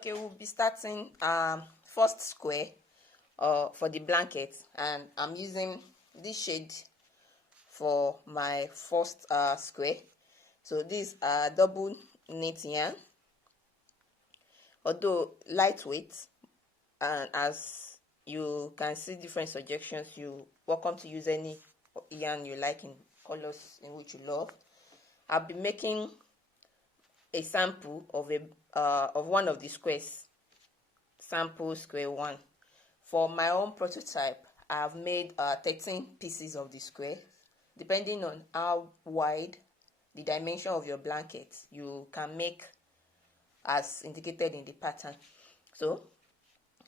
Okay, we'll be starting first square for the blanket, and I'm using this shade for my first square. So this double knit yarn, although lightweight, and as you can see different suggestions, you're welcome to use any yarn you like in colors in which you love. I'll be making a sample of one of the squares, sample square 1. For my own prototype, I've made 13 pieces of the square. Depending on how wide the dimension of your blanket, you can make as indicated in the pattern. So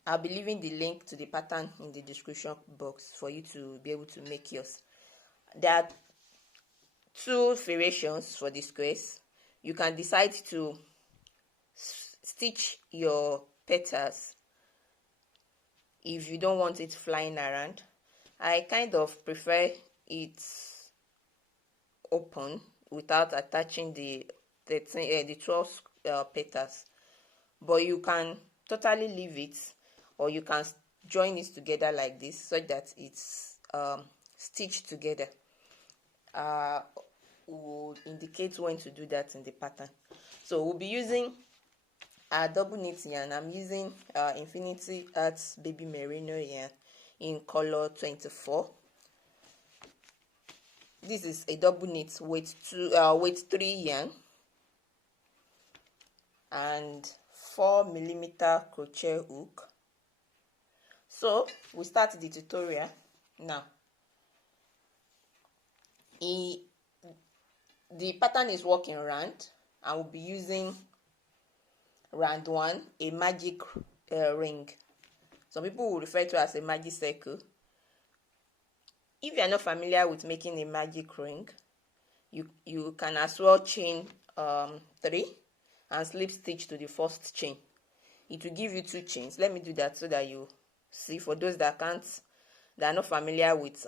I'll be leaving the link to the pattern in the description box for you to be able to make yours. There are 2 variations for the squares. You can decide to stitch your petals if you don't want it flying around. I kind of prefer it open without attaching the 12 petals, but you can totally leave it, or you can join it together like this so that it's stitched together. Will indicate when to do that in the pattern. So we'll be using a double knit yarn. I'm using Infinity Arts Baby Merino yarn in color 24. This is a double knit weight 3 yarn and 4mm crochet hook. So we start the tutorial now. The pattern is walking round, and we'll be using round 1, a magic ring. Some people will refer to it as a magic circle. If you are not familiar with making a magic ring, you can as well chain 3 and slip stitch to the first chain. It will give you 2 chains. Let me do that so that you see, for those that are not familiar with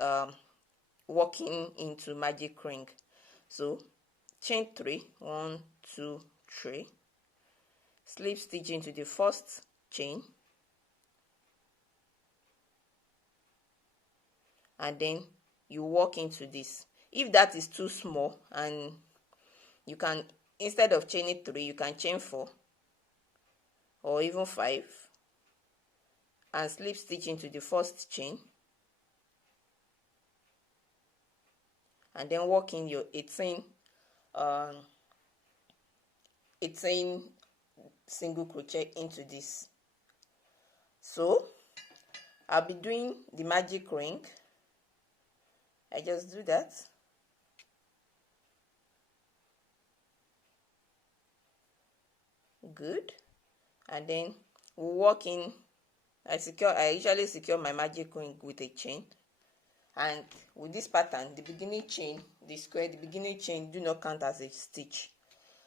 working into magic ring. So chain 3, 1, 2, 3, slip stitch into the first chain, and then you walk into this. If that is too small, and you can, instead of chaining 3, you can chain 4 or even 5 and slip stitch into the first chain, and then walk in your 18 single crochet into this. So I'll be doing the magic ring. I just do that. Good. And then we'll walk in. I usually secure my magic ring with a chain. And with this pattern, the beginning chain, the square, the beginning chain do not count as a stitch.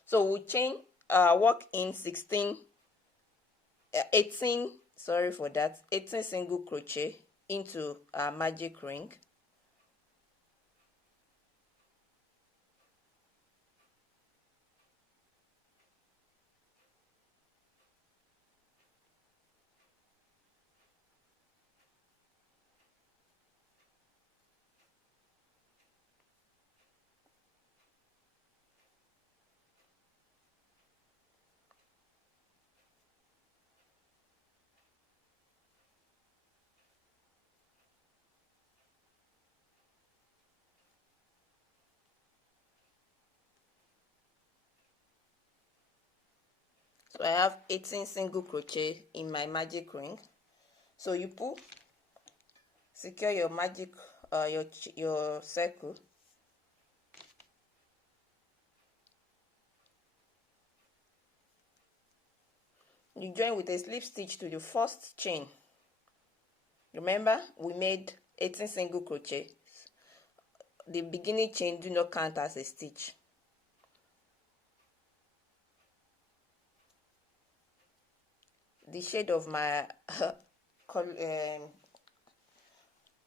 So we'll chain, walk in 18 single crochet into our magic ring. So I have 18 single crochet in my magic ring. So you pull, secure your magic, your circle, you join with a slip stitch to the first chain. Remember, we made 18 single crochet. The beginning chain do not count as a stitch. The shade of my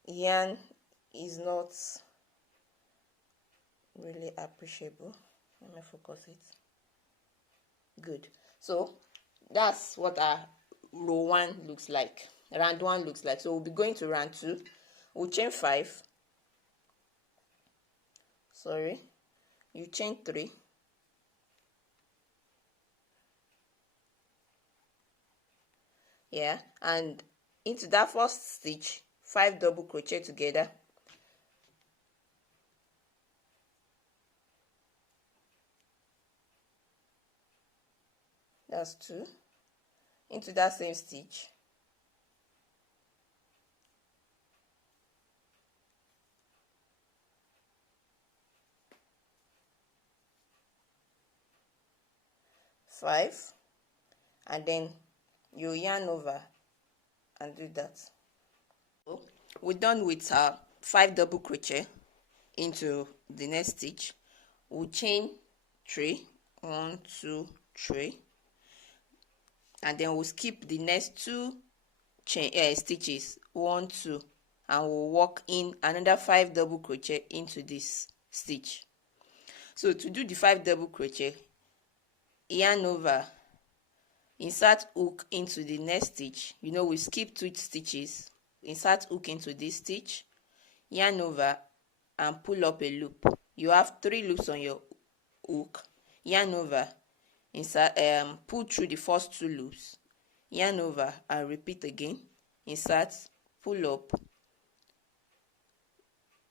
yarn is not really appreciable. Let me focus it. Good. So that's what our row 1 looks like, round 1 looks like. So we'll be going to round 2. We'll chain 5, you chain 3, yeah, and into that first stitch 5 double crochet together, that's 2, into that same stitch 5, and then you yarn over and do that. So we're done with our 5 double crochet into the next stitch. We'll chain 3, 1, 2, 3, and then we'll skip the next 2 stitches, 1, 2, and we'll work in another 5 double crochet into this stitch. So to do the 5 double crochet, yarn over, insert hook into the next stitch. You know, we skip 2 stitches, insert hook into this stitch, yarn over and pull up a loop. You have 3 loops on your hook, yarn over, insert, pull through the first 2 loops, yarn over and repeat again, insert, pull up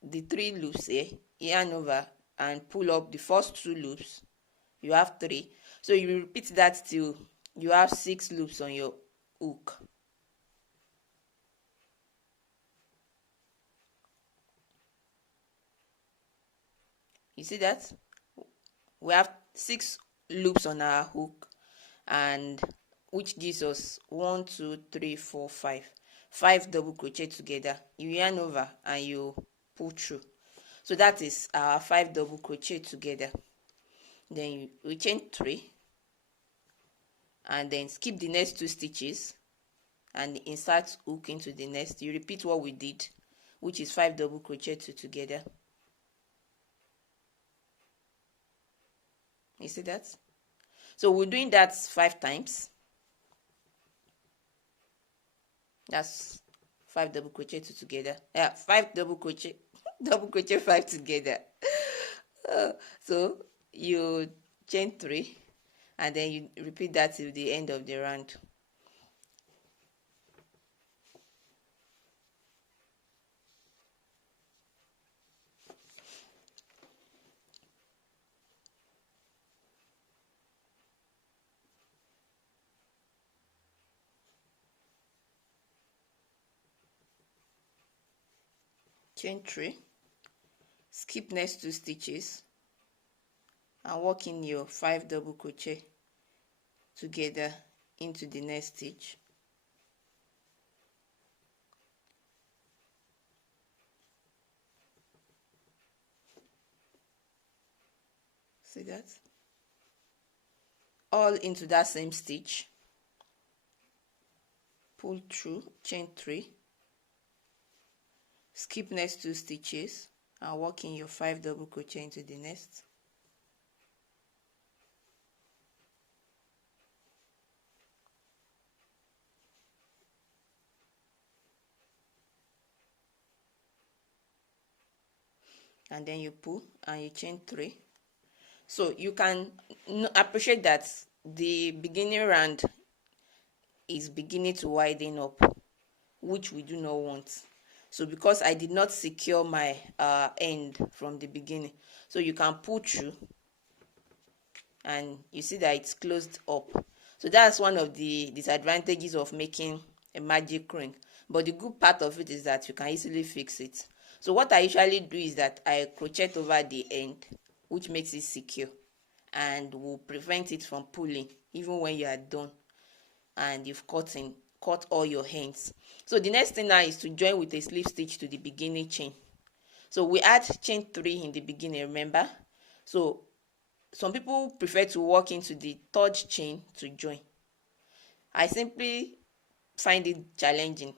the 3 loops here, yarn over and pull up the first 2 loops. You have 3, so you repeat that till you have 6 loops on your hook. You see that? We have 6 loops on our hook, and which gives us 1, 2, 3, 4, 5 double crochet together. You yarn over and you pull through. So that is our 5 double crochet together. Then we chain 3 and then skip the next 2 stitches and insert hook into the next. You repeat what we did, which is 5 double crochet together. You see that? So we're doing that 5 times. That's 5 double crochet together. 5 double crochet, double crochet 5 together. So you chain 3 and then you repeat that till the end of the round. Chain 3, skip next 2 stitches and work in your 5 double crochet together into the next stitch. See that? All into that same stitch. Pull through, chain 3, skip next 2 stitches and work in your 5 double crochet into the next. And then you pull and you chain 3. So you can appreciate that the beginning round is beginning to widen up, which we do not want. So because I did not secure my end from the beginning, so you can pull through and you see that it's closed up. So that's one of the disadvantages of making a magic ring, but the good part of it is that you can easily fix it. So what I usually do is that I crochet over the end, which makes it secure and will prevent it from pulling even when you are done and you've cut all your ends. So the next thing now is to join with a slip stitch to the beginning chain. So we add chain 3 in the beginning, remember? So some people prefer to work into the 3rd chain to join. I simply find it challenging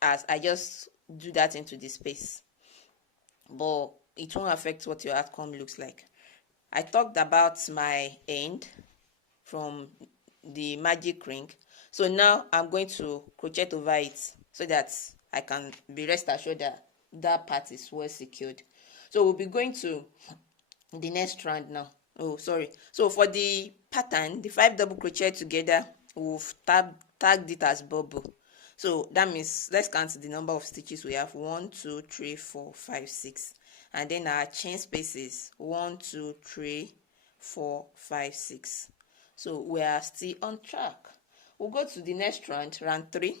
as I just do that into the space, but it won't affect what your outcome looks like. I talked about my end from the magic ring. So now I'm going to crochet over it so that I can be rest assured that that part is well secured. So we'll be going to the next round now. Oh, sorry. So for the pattern, the 5 double crochet together, we've tagged it as bubble. So that means let's count the number of stitches we have. 1 2 3 4 5 6, and then our chain spaces 1 2 3 4 5 6. So we are still on track. We'll go to the next round, round 3,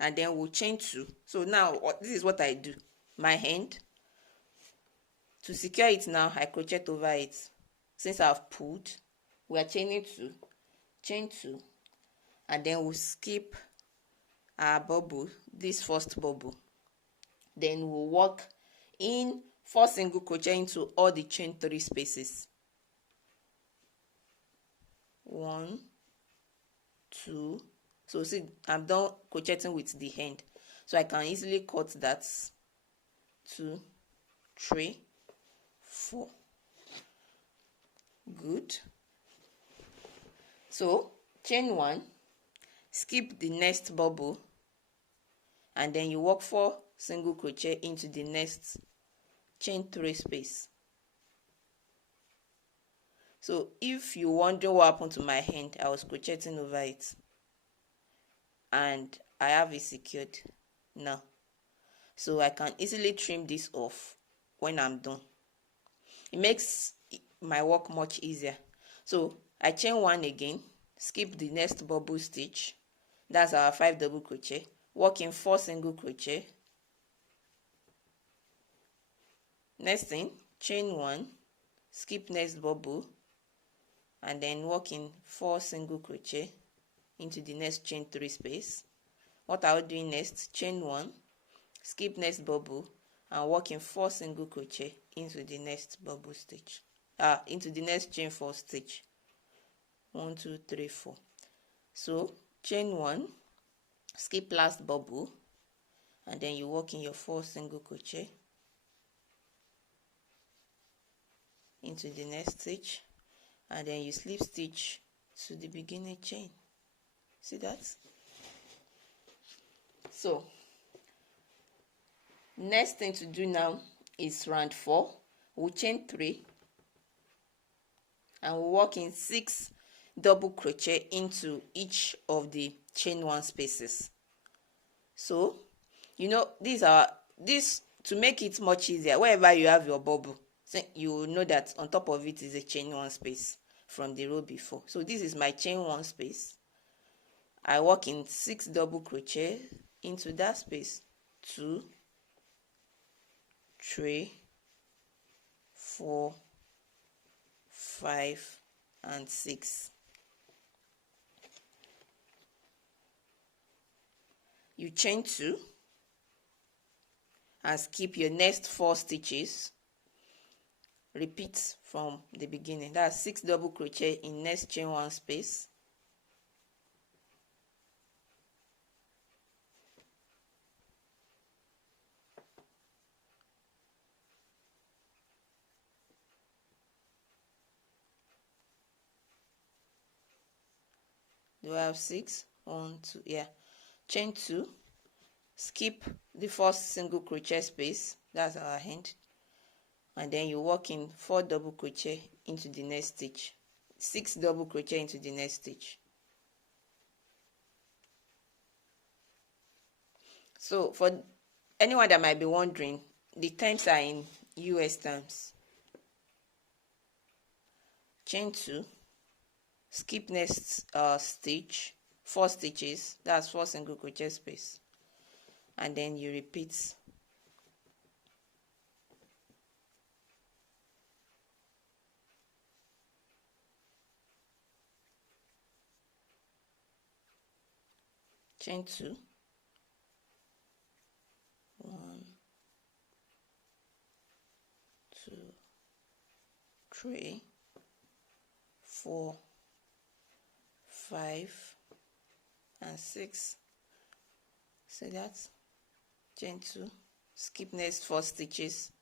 and then we'll chain 2. So now this is what I do. My hand, to secure it now, I crochet over it. Since I've pulled, we are chaining 2, chain 2, and then we'll skip our bubble, this first bubble. Then we'll work in 4 single crochet into all the chain 3 spaces. 1 2. So see, I'm done crocheting with the hand, so I can easily cut that. 2 3 4. Good. So chain 1, skip the next bubble, and then you work 4 single crochet into the next chain 3 space. So if you wonder what happened to my hand, I was crocheting over it and I have it secured now, so I can easily trim this off when I'm done. It makes my work much easier. So I chain 1 again, skip the next bubble stitch, that's our 5 double crochet, work in 4 single crochet. Next thing, chain 1, skip next bubble, and then work in 4 single crochet into the next chain 3 space. What are we doing next? Chain 1, skip next bubble, and work in 4 single crochet into the next bubble stitch, into the next chain 4 stitch. 1 2 3 4. So chain 1, skip last bubble, and then you work in your 4 single crochet into the next stitch, and then you slip stitch to the beginning chain. See that? So next thing to do now is round 4. We'll chain 3 and we'll work in 6 double crochet into each of the chain 1 spaces. So you know, this to make it much easier, wherever you have your bubble, so you will know that on top of it is a chain 1 space from the row before. So this is my chain 1 space. I work in 6 double crochet into that space. 2 3 4 5 and 6. You chain 2 and skip your next 4 stitches. Repeat from the beginning. That's 6 double crochet in next chain 1 space. Do I have 6? 1 2, yeah. Chain 2, skip the first single crochet space, that's our hand, and then you work in 4 double crochet into the next stitch, 6 double crochet into the next stitch. So for anyone that might be wondering, the terms are in US terms. Chain 2, skip next stitch, 4 stitches, that's 4 single crochet space, and then you repeat. Chain 2, 1 2 3 4 5 and 6. So that's chain 2, skip next 4 stitches,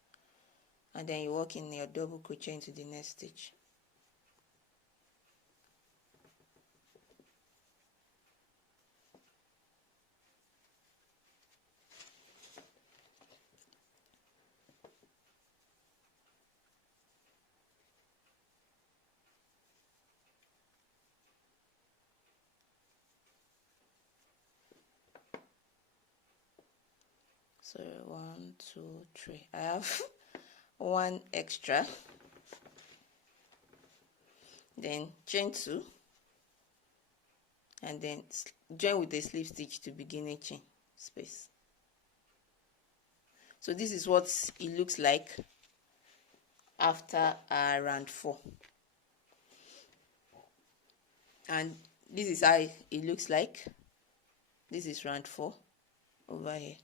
and then you work in your double crochet into the next stitch. So 1 2 3, I have one extra, then chain 2, and then join with a slip stitch to beginning chain space. So this is what it looks like after round 4, and this is how it looks like. This is round 4 over here.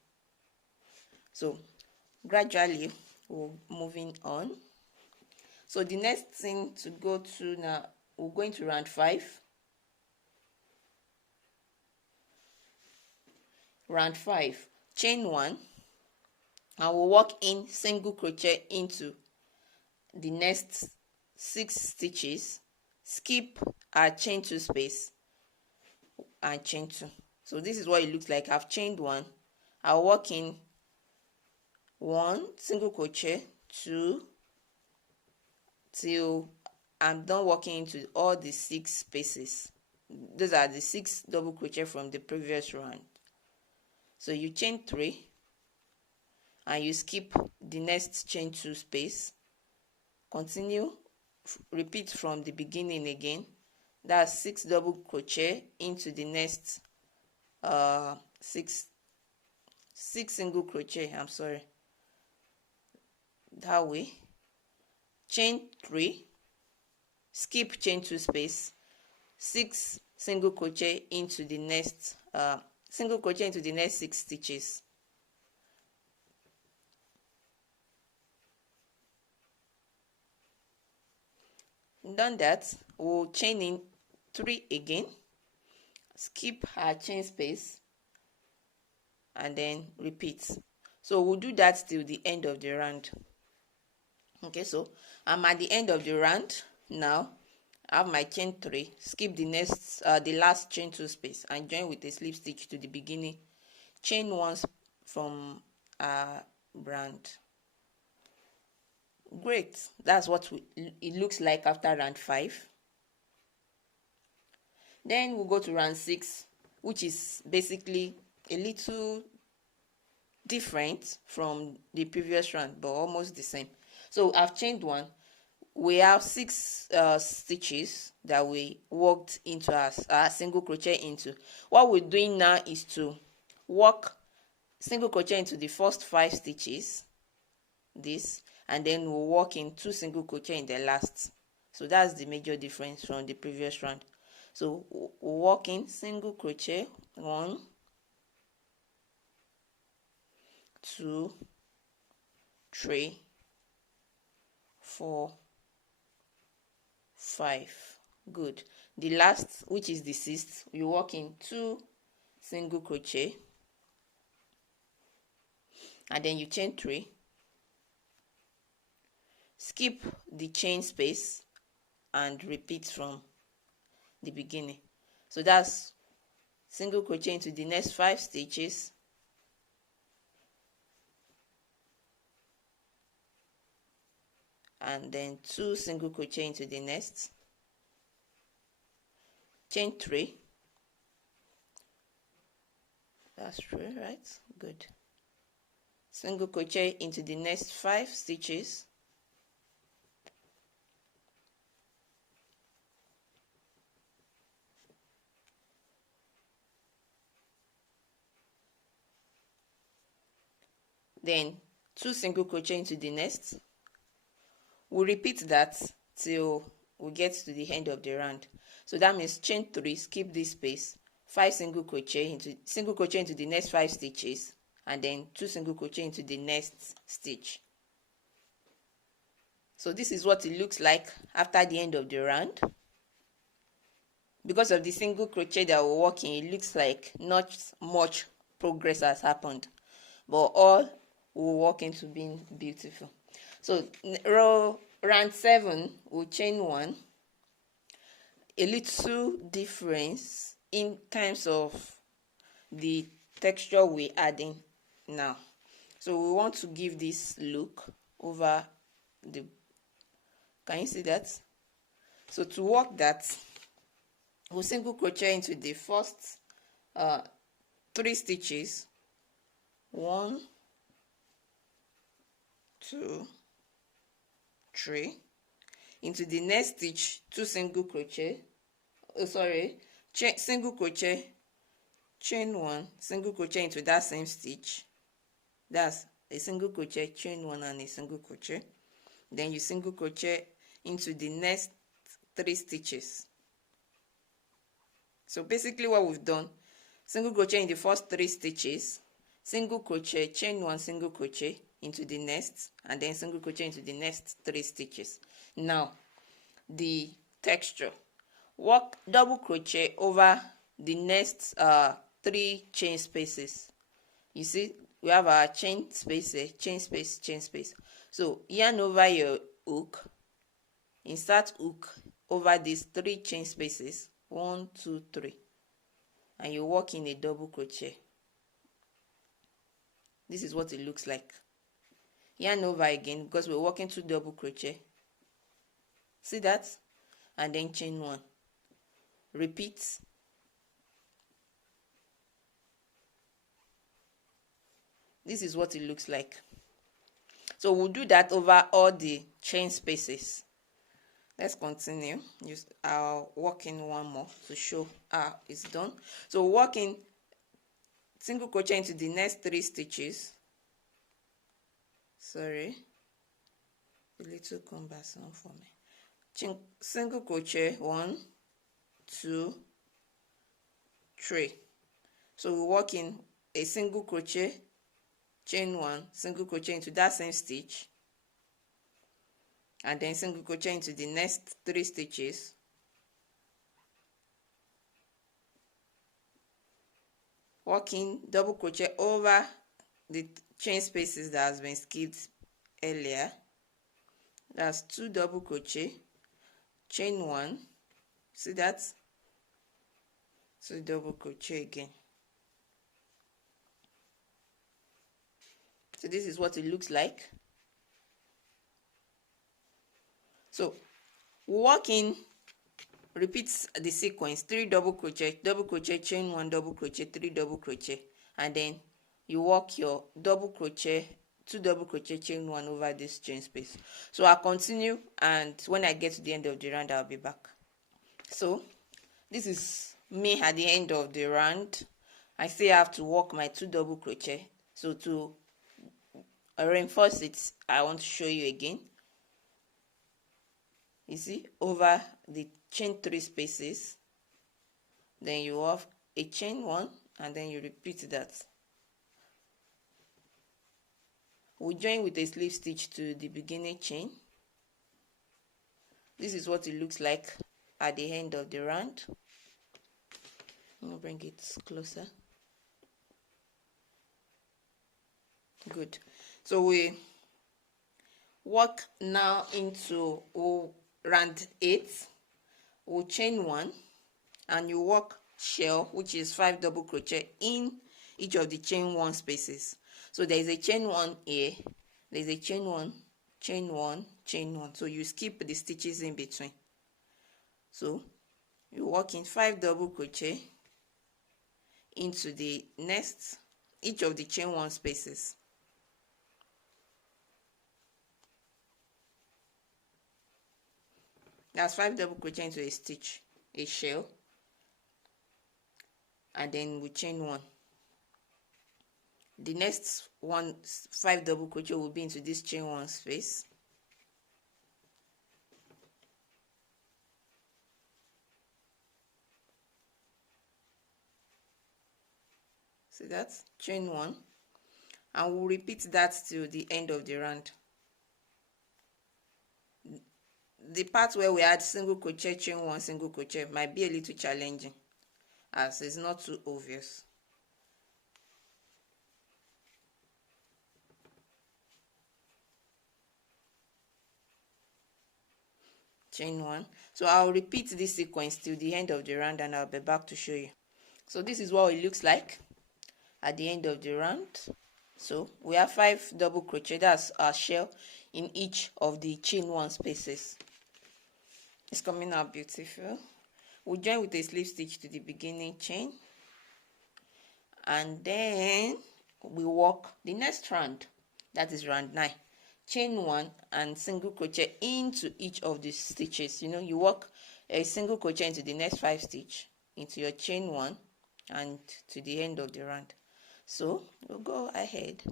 So gradually we're moving on. So the next thing to go to now, we're going to round 5. Round 5, chain 1, and we'll work in single crochet into the next 6 stitches, skip our chain 2 space and chain 2. So this is what it looks like. I've chained 1, I'll work in 1 single crochet, 2, till I'm done working into all the 6 spaces. Those are the 6 double crochet from the previous round. So you chain 3 and you skip the next chain 2 space, continue, repeat from the beginning again. That's 6 double crochet into the next 6 single crochet, I'm sorry, that way. Chain 3, skip chain 2 space, 6 single crochet into the next single crochet into the next 6 stitches. Done that, we'll chain in 3 again, skip our chain space, and then repeat. So we'll do that till the end of the round. Okay, so I'm at the end of the round now. I have my chain 3, skip the next the last chain 2 space and join with a slip stitch to the beginning, chain 1 from round. Great, that's what it looks like after round 5. Then we'll go to round 6, which is basically a little different from the previous round, but almost the same. So I've chained 1. We have 6 stitches that we worked into our single crochet into. What we're doing now is to work single crochet into the first 5 stitches, this, and then we'll work in 2 single crochet in the last. So that's the major difference from the previous round. So we'll work in single crochet, 1 2 3 4 5. Good. The last, which is the 6th, you work in 2 single crochet, and then you chain 3, skip the chain space and repeat from the beginning. So that's single crochet into the next 5 stitches, and then 2 single crochet into the next, chain 3, that's 3, right? Good. Single crochet into the next 5 stitches, then 2 single crochet into the next. We'll repeat that till we get to the end of the round. So that means chain 3, skip this space, 5 single crochet into the next 5 stitches, and then 2 single crochet into the next stitch. So this is what it looks like after the end of the round. Because of the single crochet that we're working, it looks like not much progress has happened, but all will work into being beautiful. So round 7, we'll chain 1. A little difference in terms of the texture we're adding now. So we want to give this look over the, can you see that? So to work that, we'll single crochet into the first 3 stitches, 1 2, 3. Into the next stitch, 2 single crochet, single crochet, chain 1, single crochet into that same stitch. That's a single crochet, chain 1 and a single crochet. Then you single crochet into the next 3 stitches. So basically what we've done, single crochet in the first 3 stitches, single crochet, chain 1, single crochet into the next, and then single crochet into the next 3 stitches. Now the texture, work double crochet over the next 3 chain spaces. You see we have our chain space, chain space, chain space. So yarn over your hook, insert hook over these 3 chain spaces, 1, 2, 3, and you work in a double crochet. This is what it looks like. Yarn over again because we're working 2 double crochet. See that? And then chain 1. Repeat. This is what it looks like. So we'll do that over all the chain spaces. Let's continue. I'll work in one more to show how it's done. So work in single crochet into the next 3 stitches. Sorry, a little cumbersome for me. Single crochet, 1, 2, 3. So we work in a single crochet, chain 1, single crochet into that same stitch, and then single crochet into the next 3 stitches. Working double crochet over the chain spaces that has been skipped earlier. That's 2 double crochet, chain 1. See that? 2 double crochet again. So this is what it looks like. So work in, repeat the sequence, 3 double crochet, chain 1, double crochet, 3 double crochet, and then you work your double crochet, 2 double crochet, chain 1 over this chain space. So I'll continue, and when I get to the end of the round I'll be back. So this is me at the end of the round. I still have to work my 2 double crochet. So to reinforce it, I want to show you again. You see, over the chain 3 spaces, then you have a chain 1, and then you repeat that. We join with a slip stitch to the beginning chain. This is what it looks like at the end of the round. I'm going to bring it closer. Good. So we work now into round 8. We'll chain 1, and you work shell, which is 5 double crochet in each of the chain 1 spaces. So there is a chain 1 here, there is a chain 1, chain 1, chain 1. So you skip the stitches in between. So you work in 5 double crochet into the next, each of the chain 1 spaces. That's 5 double crochet into a stitch, a shell, and then we chain 1. The next one, 5 double crochet, will be into this chain 1 space. See that? Chain 1, and we'll repeat that till the end of the round. The part where we add single crochet, chain 1, single crochet might be a little challenging as it's not too obvious. Chain 1. So I'll repeat this sequence till the end of the round, and I'll be back to show you. So this is what it looks like at the end of the round. So we have 5 double crochet, that's our shell, in each of the chain 1 spaces. It's coming out beautiful. We'll join with a slip stitch to the beginning chain, and then we work the next round, that is round 9. chain 1 and single crochet into each of the stitches. You work a single crochet into the next 5 stitch, into your chain 1 and to the end of the round. So we'll go ahead,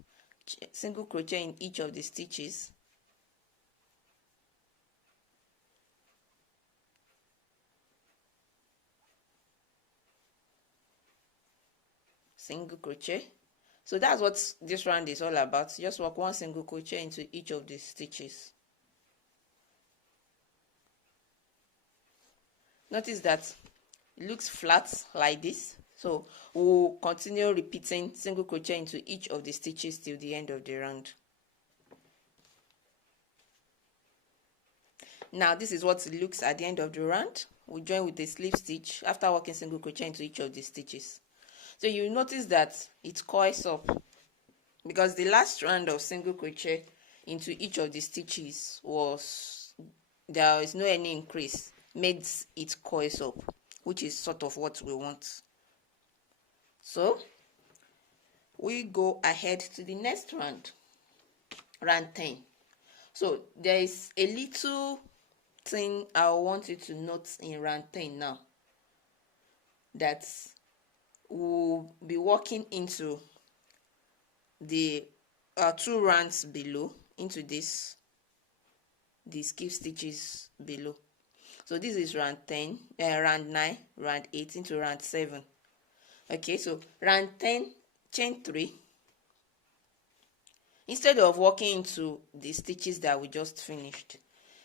single crochet in each of the stitches, single crochet. So that's what this round is all about. Just work one single crochet into each of the stitches. Notice that it looks flat like this, so we'll continue repeating single crochet into each of the stitches till the end of the round. Now this is what it looks at the end of the round. We'll join with a slip stitch after working single crochet into each of the stitches. So you notice that it coils up because the last round of single crochet into each of the stitches there is no any increase, made it coils up, which is sort of what we want. So we go ahead to the next round, round 10. So there is a little thing I want you to note in round 10 now, that we'll be working into the 2 rounds below, into the skip stitches below. So this is round 10, round 9, round 8 into round 7. Okay, so round 10, chain 3. Instead of working into the stitches that we just finished,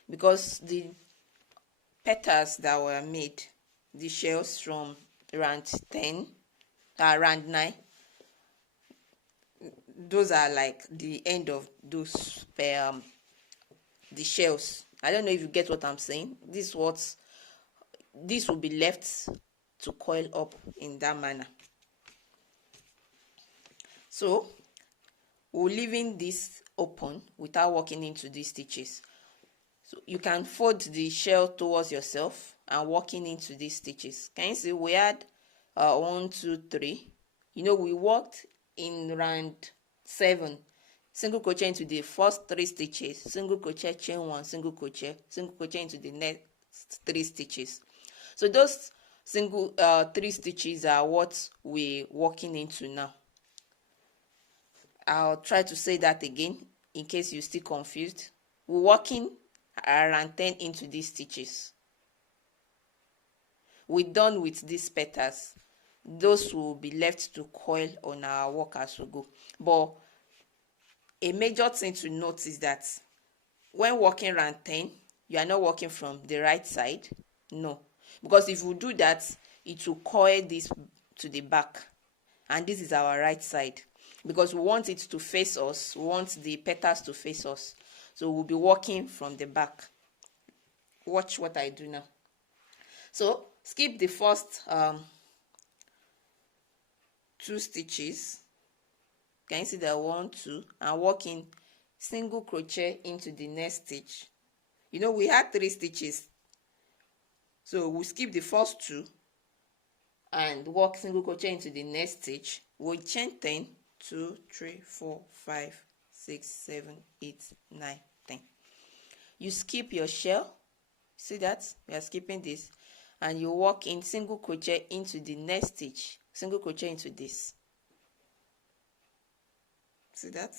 because the petals that were made, the shells from round 9, those are like the end of those the shells. I don't know if you get what I'm saying. This will be left to coil up in that manner. So we're leaving this open without working into these stitches. So you can fold the shell towards yourself and working into these stitches. Can you see we had 1, 2, 3. We worked in round 7, single crochet into the first 3 stitches, single crochet, chain 1, single crochet into the next 3 stitches. So those single 3 stitches are what we're working into now. I'll try to say that again in case you're still confused. We're working around 10 into these stitches. We're done with these petals. Those will be left to coil on our work as we go. But a major thing to note is that when working round 10, you are not working from the right side. No. Because if we do that, it will coil this to the back. And this is our right side. Because we want it to face us. We want the petals to face us. So we'll be working from the back. Watch what I do now. So skip the first 2 stitches. Can you see that 1, 2, and working single crochet into the next stitch. We had 3 stitches, so we'll skip the first 2 and work single crochet into the next stitch. We'll chain 10, 2, 3, 4, 5, 6, 7, 8, 9, 10. You skip your shell. See that? We are skipping this, and you work in single crochet into the next stitch, single crochet into this. See that?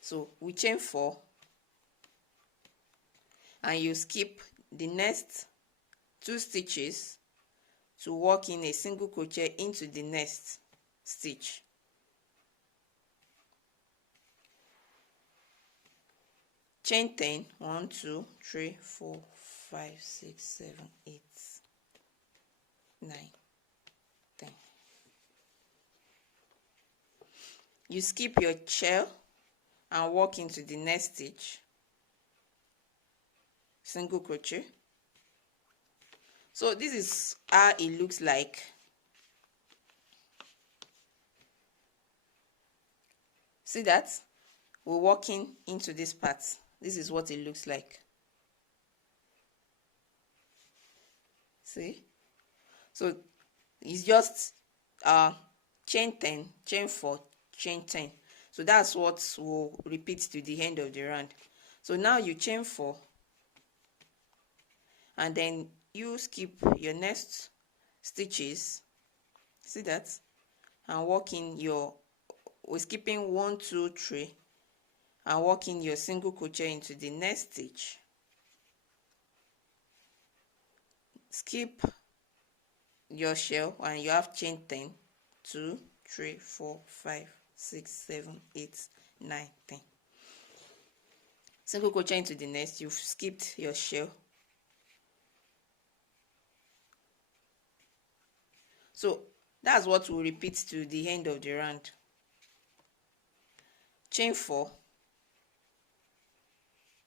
So we chain 4 and you skip the next 2 stitches to work in a single crochet into the next stitch. Chain 10, 1, 2, 3, 4, 5, 6, 7, 8, 9, 10. You skip your shell and work into the next stitch, single crochet. So this is how it looks like. See that? We're working into this part. This is what it looks like. See? So it's just chain 10, chain 4, chain 10. So that's what will repeat to the end of the round. So now you chain 4, and then you skip your next stitches, see that, and work in your, we're skipping 1, 2, 3, and work in your single crochet into the next stitch. Skip your shell and you have chain 10, 2, 3, 4, 5, 6, 7, 8, 9, 10. Single crochet into the next, you've skipped your shell. So that's what will repeat to the end of the round. Chain 4,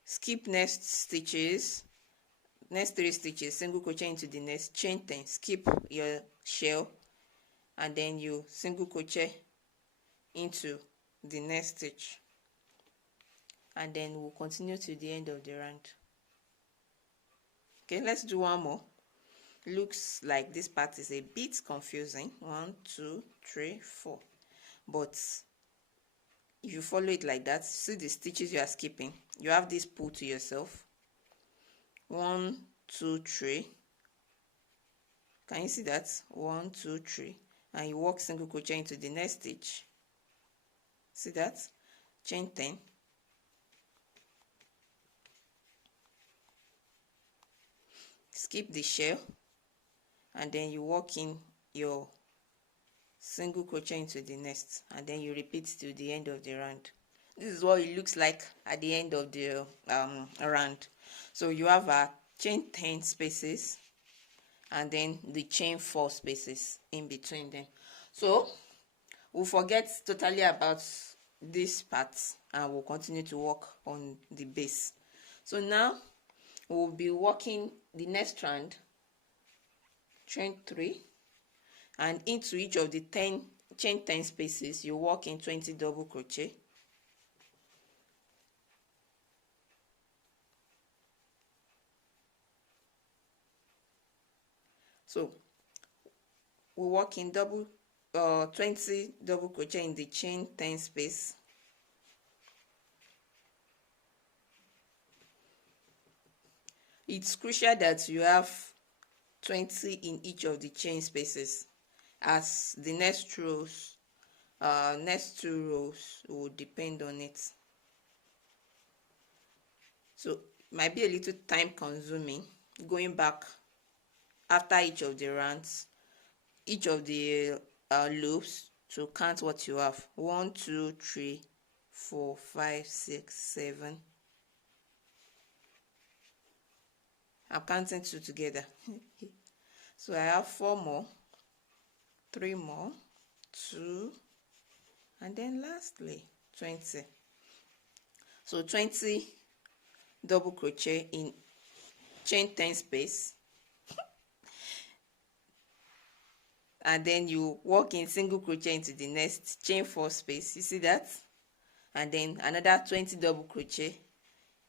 skip next stitches, next 3 stitches, single crochet into the next, chain 10, skip your shell, and then you single crochet into the next stitch, and then we'll continue to the end of the round. Okay, let's do one more. Looks like this part is a bit confusing. 1, 2, 3, 4, but if you follow it like that, see the stitches you are skipping, you have this pull to yourself. 1, 2, 3. Can you see that? 1, 2, 3, and you walk single crochet into the next stitch. See that? Chain 10, skip the shell, and then you walk in your single crochet into the next, and then you repeat to the end of the round. This is what it looks like at the end of the round. So you have a chain 10 spaces, and then the chain 4 spaces in between them. So we'll forget totally about this part and we'll continue to work on the base. So now we'll be working the next round, chain 3, and into each of the chain 10 spaces you work in 20 double crochet. So we work in 20 double crochet in the chain 10 space. It's crucial that you have 20 in each of the chain spaces, as the next two rows will depend on it. So it might be a little time consuming going back after each of the rounds, each of the loops, to count what you have. 1, 2, 3, 4, 5, 6, 7. I'm counting 2 together. So I have 4 more, 3 more, 2, and then lastly 20. So 20 double crochet in chain 10 space, and then you work in single crochet into the next chain 4 space. You see that? And then another 20 double crochet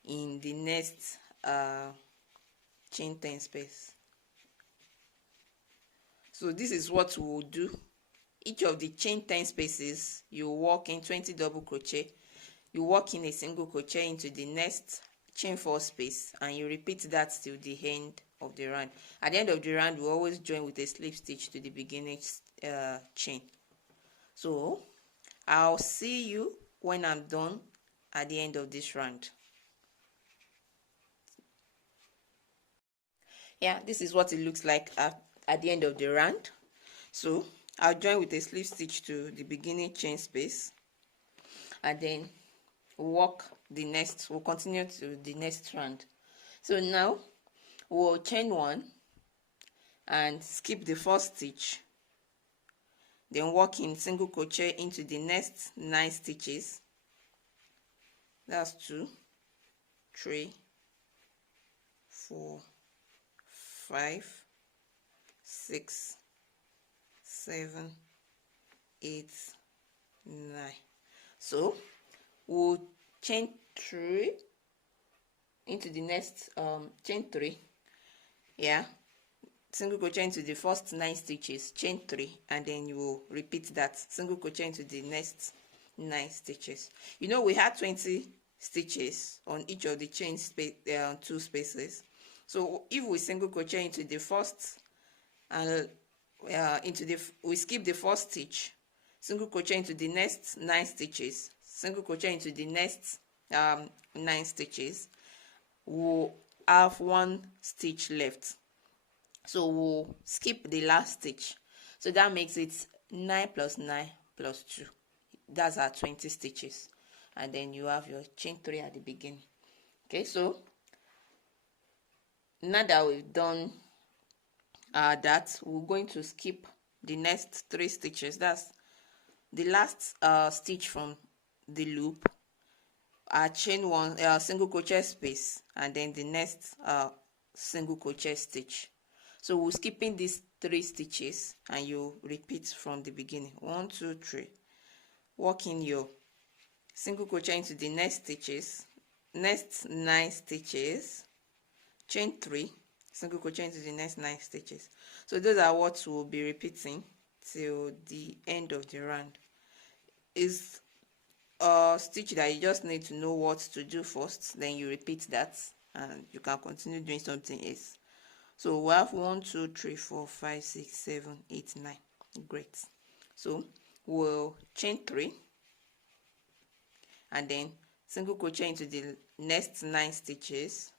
in the next chain 10 space. So this is what we will do. Each of the chain 10 spaces, you work in 20 double crochet, you work in a single crochet into the next chain 4 space, and you repeat that till the end of the round. At the end of the round, we always join with a slip stitch to the beginning chain. So I'll see you when I'm done at the end of this round. Yeah, this is what it looks like at the end of the round. So I'll join with a slip stitch to the beginning chain space, and then we'll continue to the next round. So now we'll chain 1 and skip the first stitch, then work in single crochet into the next 9 stitches. That's 2, 3, 4, 5, 6, 7, 8, 9. So we'll chain 3 into the next chain 3, yeah, single crochet into the first 9 stitches, chain 3, and then you will repeat that, single crochet into the next 9 stitches. You know, we had 20 stitches on each of the chain space, 2 spaces. So if we single crochet into the first and we skip the first stitch, single crochet into the next 9 stitches, single crochet into the next 9 stitches, we'll have 1 stitch left. So we'll skip the last stitch. So that makes it 9 plus 9 plus 2. That's our 20 stitches. And then you have your chain 3 at the beginning. Okay, so now that we've done that, we're going to skip the next 3 stitches. That's the last stitch from the loop, chain 1, single crochet space, and then the next single crochet stitch. So we're skipping these 3 stitches and you repeat from the beginning. 1, 2, 3. Work in your single crochet into the next stitches, next 9 stitches, chain 3, single crochet into the next 9 stitches. So those are what we'll be repeating till the end of the round. Is a stitch that you just need to know what to do first, then you repeat that and you can continue doing something else. So we have 1, 2, 3, 4, 5, 6, 7, 8, 9. Great. So we'll chain 3 and then single crochet into the next 9 stitches.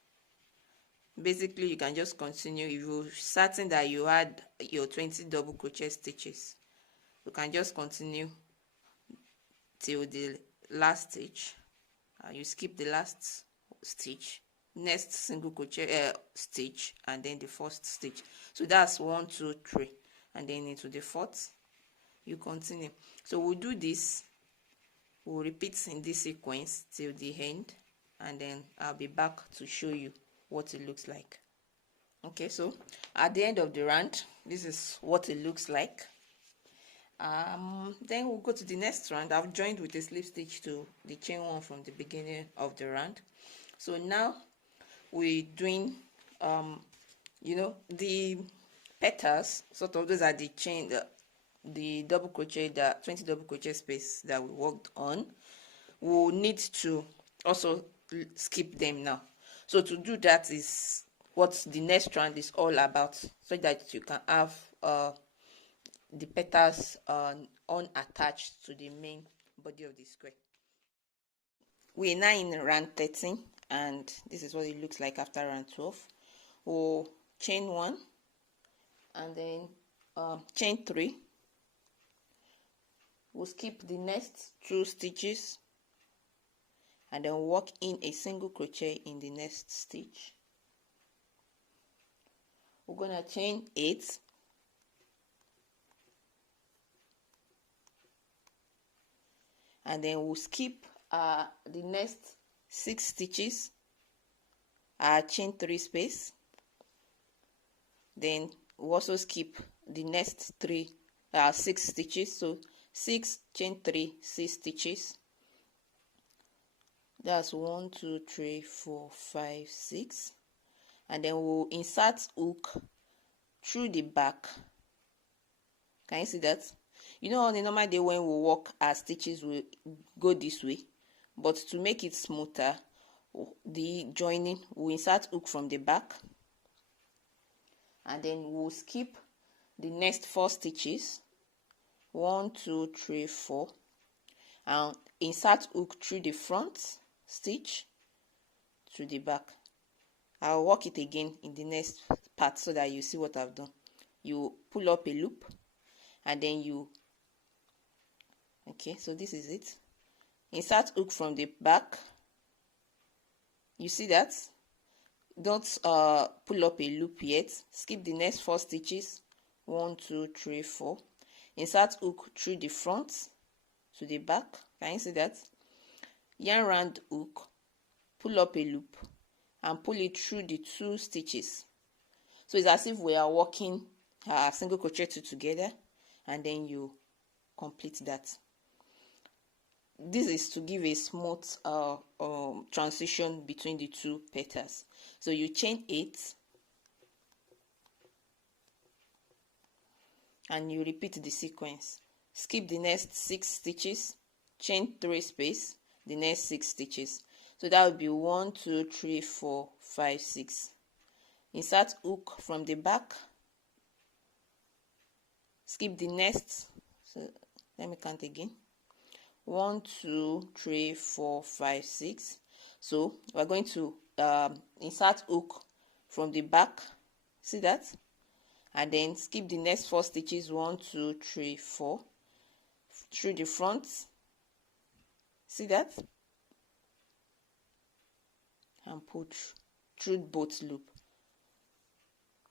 Basically, you can just continue. If you're certain that you had your 20 double crochet stitches, you can just continue till the last stitch. You skip the last stitch, next single crochet stitch, and then the first stitch. So that's 1, 2, 3, and then into the 4th you continue. So we'll do this, we'll repeat in this sequence till the end, and then I'll be back to show you what it looks like. Okay, so at the end of the round, this is what it looks like. Then we'll go to the next round. I've joined with a slip stitch to the chain 1 from the beginning of the round. So now we're doing you know, the petals, sort of, those are the chain, the double crochet, the 20 double crochet space that we worked on. We'll need to also skip them now. So to do that is what the next round is all about, so that you can have the petals unattached to the main body of the square. We're now in round 13 and this is what it looks like after round 12. We'll chain 1 and then chain 3. We'll skip the next 2 stitches and then work in a single crochet in the next stitch. We're gonna chain 8, and then we'll skip the next 6 stitches, chain 3 space. Then we'll also skip the next 6 stitches. So 6, chain 3, 6 stitches. That's 1, 2, 3, 4, 5, 6, and then we'll insert hook through the back. Can you see that? You know, on a normal day when we work, our stitches will go this way, but to make it smoother, the joining, we'll insert hook from the back, and then we'll skip the next 4 stitches, 1, 2, 3, 4, and insert hook through the front stitch to the back. I'll work it again in the next part so that you see what I've done. You pull up a loop and then you, okay, so this is it. Insert hook from the back. You see that? Don't pull up a loop yet. Skip the next 4 stitches, 1, 2, 3, 4. Insert hook through the front to the back. Can you see that? Yarn round hook, pull up a loop and pull it through the 2 stitches. So it's as if we are working single crochet 2 together, and then you complete that. This is to give a smooth transition between the 2 petals. So you chain 8, and you repeat the sequence. Skip the next 6 stitches, chain 3 space, the next 6 stitches. So that would be 1, 2, 3, 4, 5, 6. Insert hook from the back, skip the next, so let me count again, 1, 2, 3, 4, 5, 6. So we're going to insert hook from the back, see that, and then skip the next 4 stitches, 1, 2, 3, 4, through the front, see that, and put through both loop.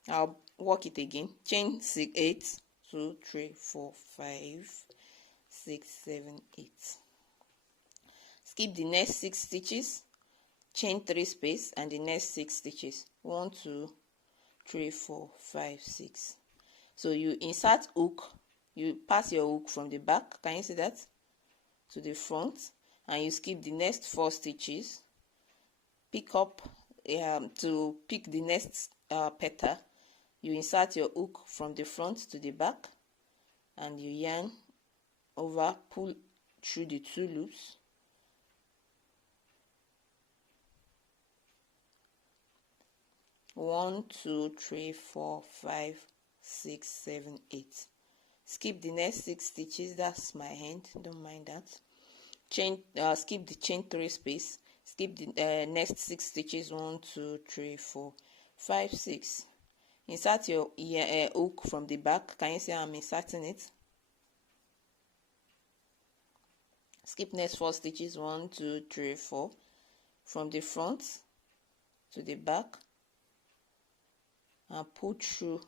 I'll work it again. Chain 6, 8, 2, 3, 4, 5, 6, 7, 8. Skip the next 6 stitches, chain 3 space, and the next 6 stitches. 1, 2, 3, 4, 5, 6. So you insert hook, you pass your hook from the back, can you see that, to the front, and you skip the next 4 stitches. Pick up to pick the next petal. You insert your hook from the front to the back, and you yarn over, pull through the 2 loops. One, 2, 3, 4, 5, 6, 7, 8. Skip the next 6 stitches. That's my hand. Don't mind that. Chain. Skip the chain 3 space. Skip the next 6 stitches. 1, 2, 3, 4, 5, 6. Insert your hook from the back. Can you see how I'm inserting it? Skip next 4 stitches. 1, 2, 3, 4. From the front to the back, and pull through.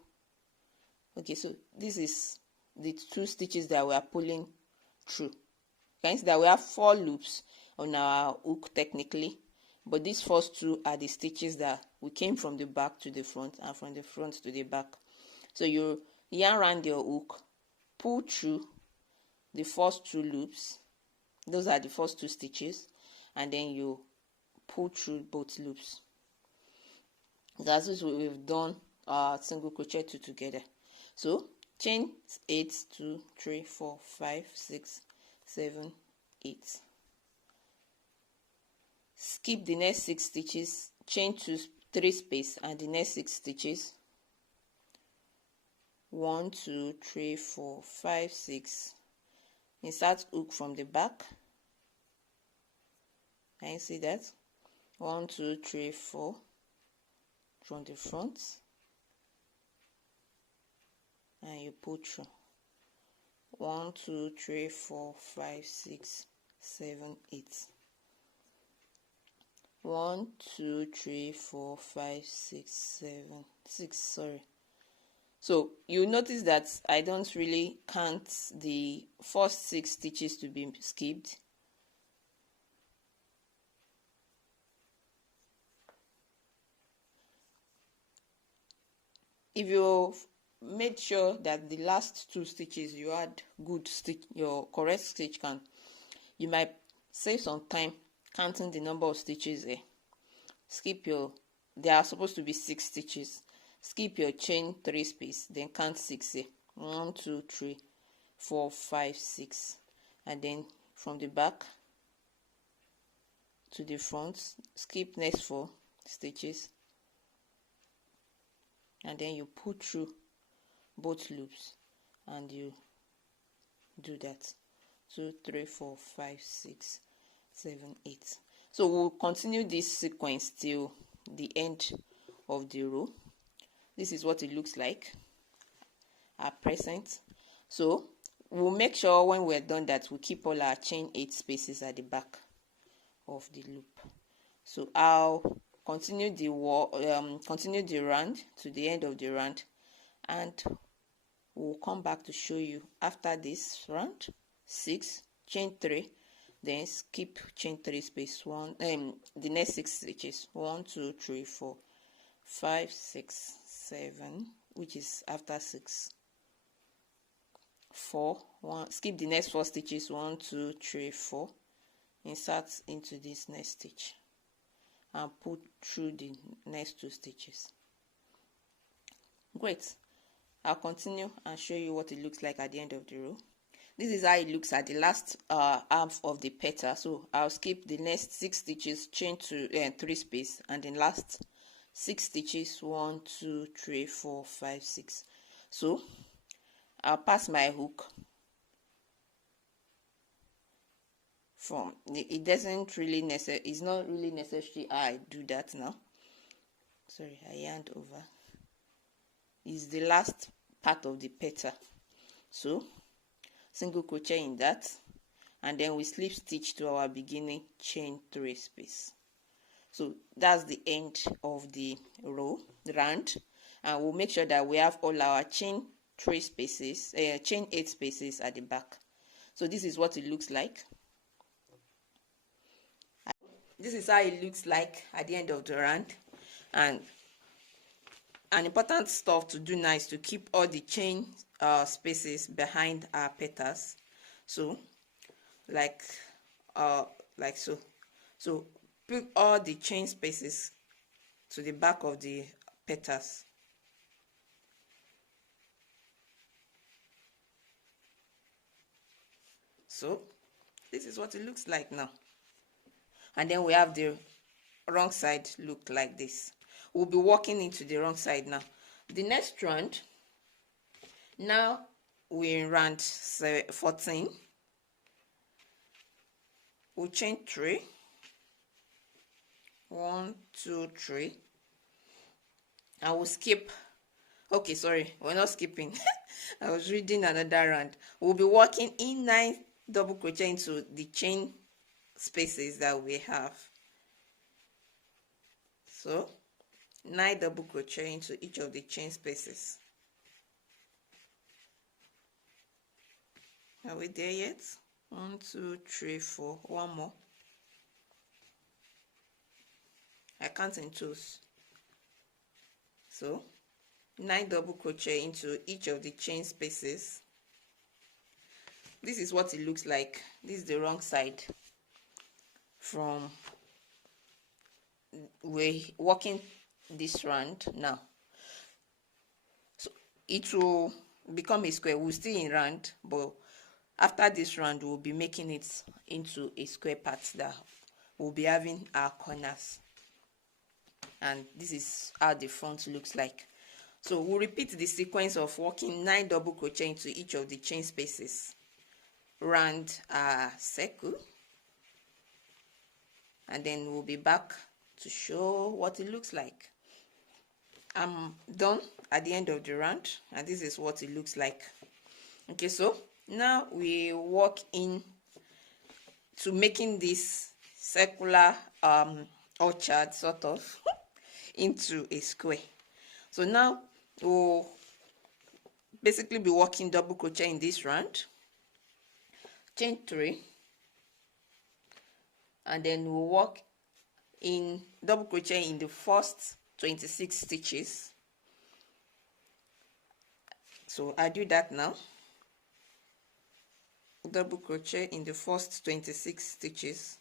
Okay, so this is the 2 stitches that we are pulling through. Can you see that we have 4 loops on our hook technically, but these first 2 are the stitches that we came from the back to the front and from the front to the back. So you yarn around your hook, pull through the first 2 loops. Those are the first 2 stitches, and then you pull through both loops. That's what we've done single crochet 2 together. So chain 8, 2, 3, 4, 5, 6, 7, 8. Skip the next 6 stitches, chain 2, 3 space, and the next 6 stitches. 1, 2, 3, 4, 5, 6. Insert hook from the back. Can you see that? 1, 2, 3, 4 from the front, and you pull through. 1, 2, 3, 4, 5, 6, 7, 8. 1, 2, 3, 4, 5, 6, 7, 6. Sorry. So you notice that I don't really count the first 6 stitches to be skipped. If you made sure that the last 2 stitches you had good stitch, your correct stitch count, you might save some time counting the number of stitches there. Skip your, there are supposed to be 6 stitches. Skip your chain 3 space, then count 6 here. 1, 2, 3, 4, 5, 6, and then from the back to the front, skip next 4 stitches, and then you pull through both loops, and you do that. 2, 3, 4, 5, 6, 7, 8. So we'll continue this sequence till the end of the row. This is what it looks like at present. So we'll make sure when we're done that we keep all our chain 8 spaces at the back of the loop. So I'll continue the round to the end of the round, and we'll come back to show you after this round. 6, chain 3, then skip chain 3 space, 1 the next 6 stitches. 1, 2, 3, 4, 5, 6, 7, which is after 6. 4, 1, skip the next 4 stitches. 1, 2, 3, 4. Insert into this next stitch and put through the next 2 stitches. Great. I'll continue and show you what it looks like at the end of the row. This is how it looks at the last half of the petal. So I'll skip the next 6 stitches, chain to 3 space, and then last 6 stitches, 1 2 3 4 5 6. So I'll pass my hook from it. Doesn't really necessary, it's not really necessary I do that now. Sorry, I yarned over. Is the last part of the petal. So single crochet in that, and then we slip stitch to our beginning, chain 3 space. So that's the end of the row round, and we'll make sure that we have all our chain 3 spaces, chain 8 spaces at the back. So this is what it looks like. This is how it looks like at the end of the round. And an important stuff to do now is to keep all the chain spaces behind our petals. So like so. So put all the chain spaces to the back of the petals. So this is what it looks like now. And then we have the wrong side look like this. We'll be walking into the wrong side now. The next round, now we're in round 14. We'll chain 3, 1 2 3, and we'll skip. Okay, sorry, we're not skipping. I was reading another round. We'll be walking in 9 double crochet into the chain spaces that we have. So 9 double crochet into each of the chain spaces. Are we there yet? 1 2 3 4. One more. I count in twos. So 9 double crochet into each of the chain spaces. This is what it looks like. This is the wrong side. From we're walking this round now, so it will become a square. We'll still in round, but after this round we'll be making it into a square part that we'll be having our corners, and this is how the front looks like. So we'll repeat the sequence of walking 9 double crochet into each of the chain spaces, round a circle, and then we'll be back to show what it looks like. I'm done at the end of the round, and this is what it looks like. Okay, so now we walk in to making this circular orchard sort of into a square. So now we'll basically be walking double crochet in this round, chain 3, and then we'll walk in double crochet in the first 26 stitches. So I do that now. Double crochet in the first 26 stitches.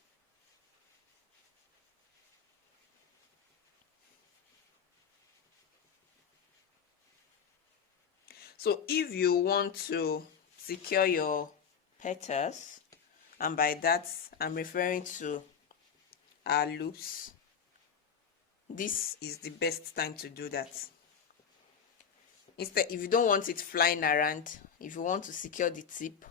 So if you want to secure your petals, and by that I'm referring to our loops, this is the best time to do that. Instead, if you don't want it flying around, if you want to secure the tip,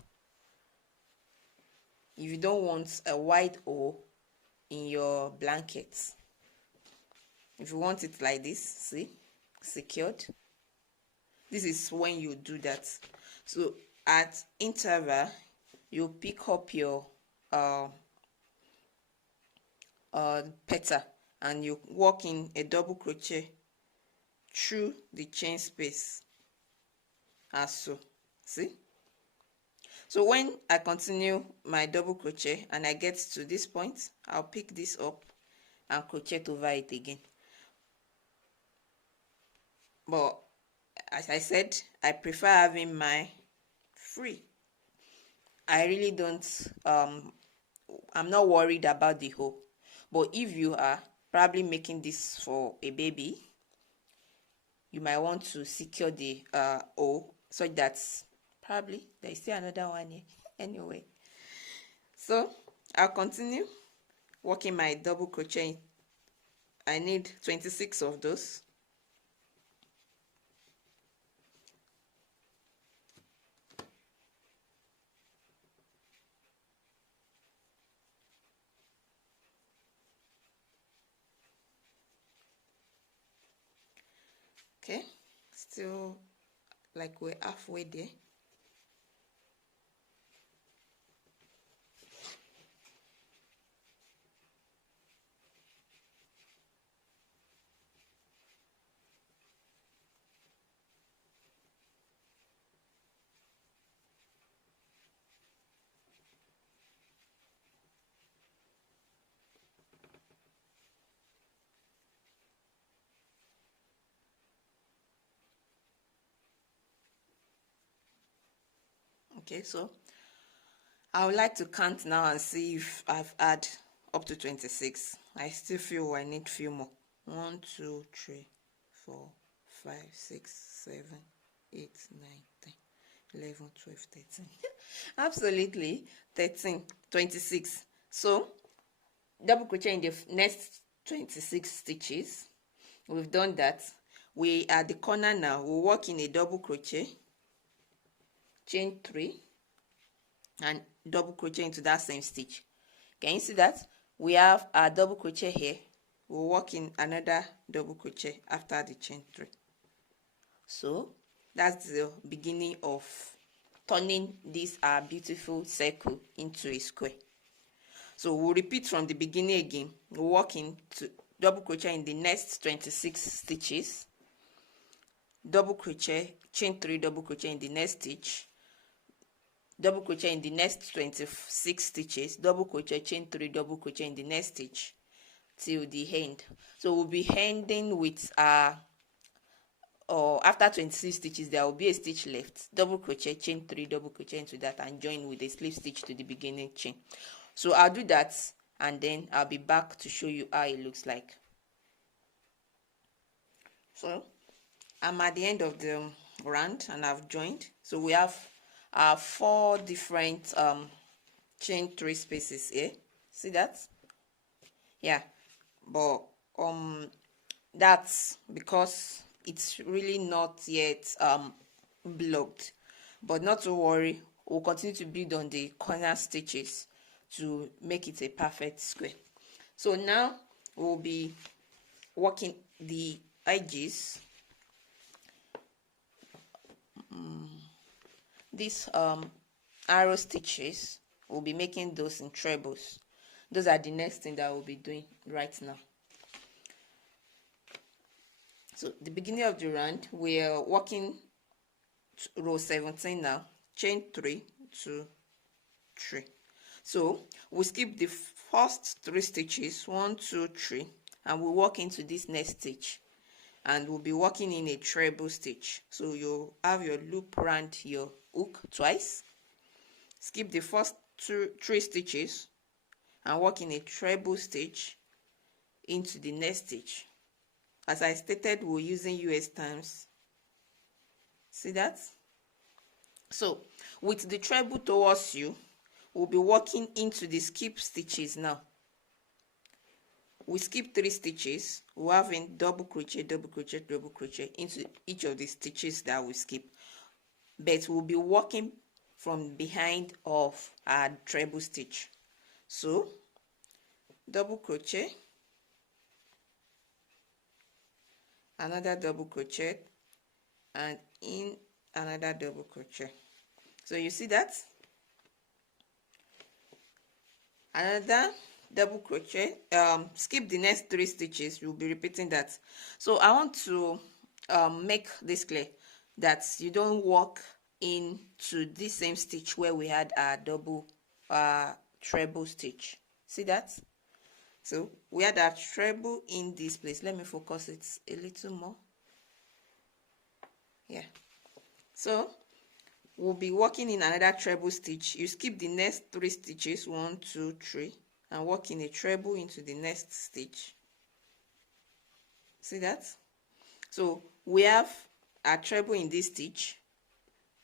if you don't want a wide hole in your blankets, if you want it like this, see, secured, this is when you do that. So at interval, you pick up your petal and you walk in a double crochet through the chain space as so. See? So when I continue my double crochet and I get to this point, I'll pick this up and crochet over it again. But as I said, I prefer having my free. I really don't I'm not worried about the hole. But if you are probably making this for a baby, you might want to secure the O, so that's probably there is still another one here. Anyway, so I'll continue working my double crochet. I need 26 of those. Okay, still like we're halfway there. Okay, so I would like to count now and see if I've had up to 26. I still feel I need few more. 1, 2, 3, 4, 5, 6, 7, 8, 9, 10, 11, 12, 13. Absolutely, 13, 26. So double crochet in the next 26 stitches. We've done that. We at the corner now, we'll work in a double crochet, chain 3, and double crochet into that same stitch. Can you see that? We have our double crochet here. We'll work in another double crochet after the chain 3. So that's the beginning of turning this our beautiful circle into a square. So we'll repeat from the beginning again. We'll work into double crochet in the next 26 stitches, double crochet, chain 3, double crochet in the next stitch, double crochet in the next 26 stitches, double crochet, chain 3, double crochet in the next stitch till the end. So we'll be ending with after 26 stitches there will be a stitch left, double crochet, chain 3, double crochet into that, and join with a slip stitch to the beginning chain. So I'll do that and then I'll be back to show you how it looks like. So I'm at the end of the round and I've joined. So we have 4 different chain 3 spaces here. See that? Yeah, but that's because it's really not yet blocked, but not to worry, we'll continue to build on the corner stitches to make it a perfect square. So now we'll be working the edges. These arrow stitches, we'll be making those in trebles. Those are the next thing that we'll be doing right now. So the beginning of the round, we're working row 17 now, chain 3, 2, 3. So we skip the first 3 stitches, 1, 2, 3, and we'll work into this next stitch, and we'll be working in a treble stitch. So you'll have your loop around your hook twice, skip the first 3 stitches, and work in a treble stitch into the next stitch. As I stated, we're using US times. See that? So with the treble towards you, we'll be working into the skip stitches now. We skip 3 stitches, we're having double crochet, double crochet, double crochet into each of the stitches that we skip. But we'll be working from behind of our treble stitch. So double crochet, another double crochet, and in another double crochet. So you see that? Another double crochet, skip the next 3 stitches. You'll be repeating that. So I want to make this clear that you don't walk into the same stitch where we had our double treble stitch. See that? So we had our treble in this place. Let me focus it a little more. Yeah. So we'll be working in another treble stitch. You skip the next 3 stitches, 1, 2, 3, and work in a treble into the next stitch. See that? So we have a treble in this stitch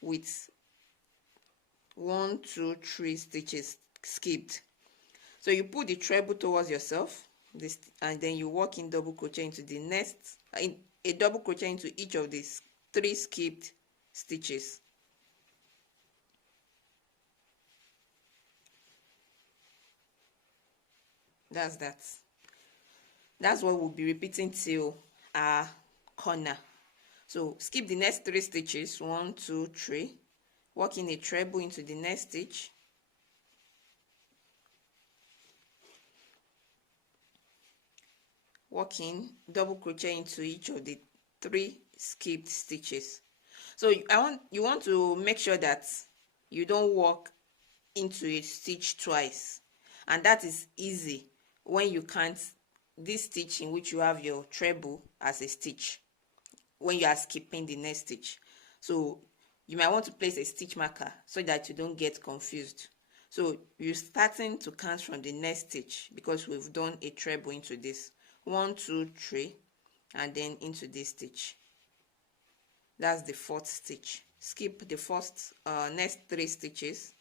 with 1 2 3 stitches skipped. So you put the treble towards yourself, this, and then you work in double crochet into the next, in a double crochet into each of these 3 skipped stitches. That's what we'll be repeating till our corner. So skip the next 3 stitches, 1 2 3, work in a treble into the next stitch, work in double crochet into each of the 3 skipped stitches. So you want to make sure that you don't work into a stitch twice, and that is easy when you can't this stitch in which you have your treble as a stitch when you are skipping the next stitch. So you might want to place a stitch marker so that you don't get confused. So you're starting to count from the next stitch because we've done a treble into this 1 2 3 and then into this stitch. That's the 4th stitch. Skip the first next 3 stitches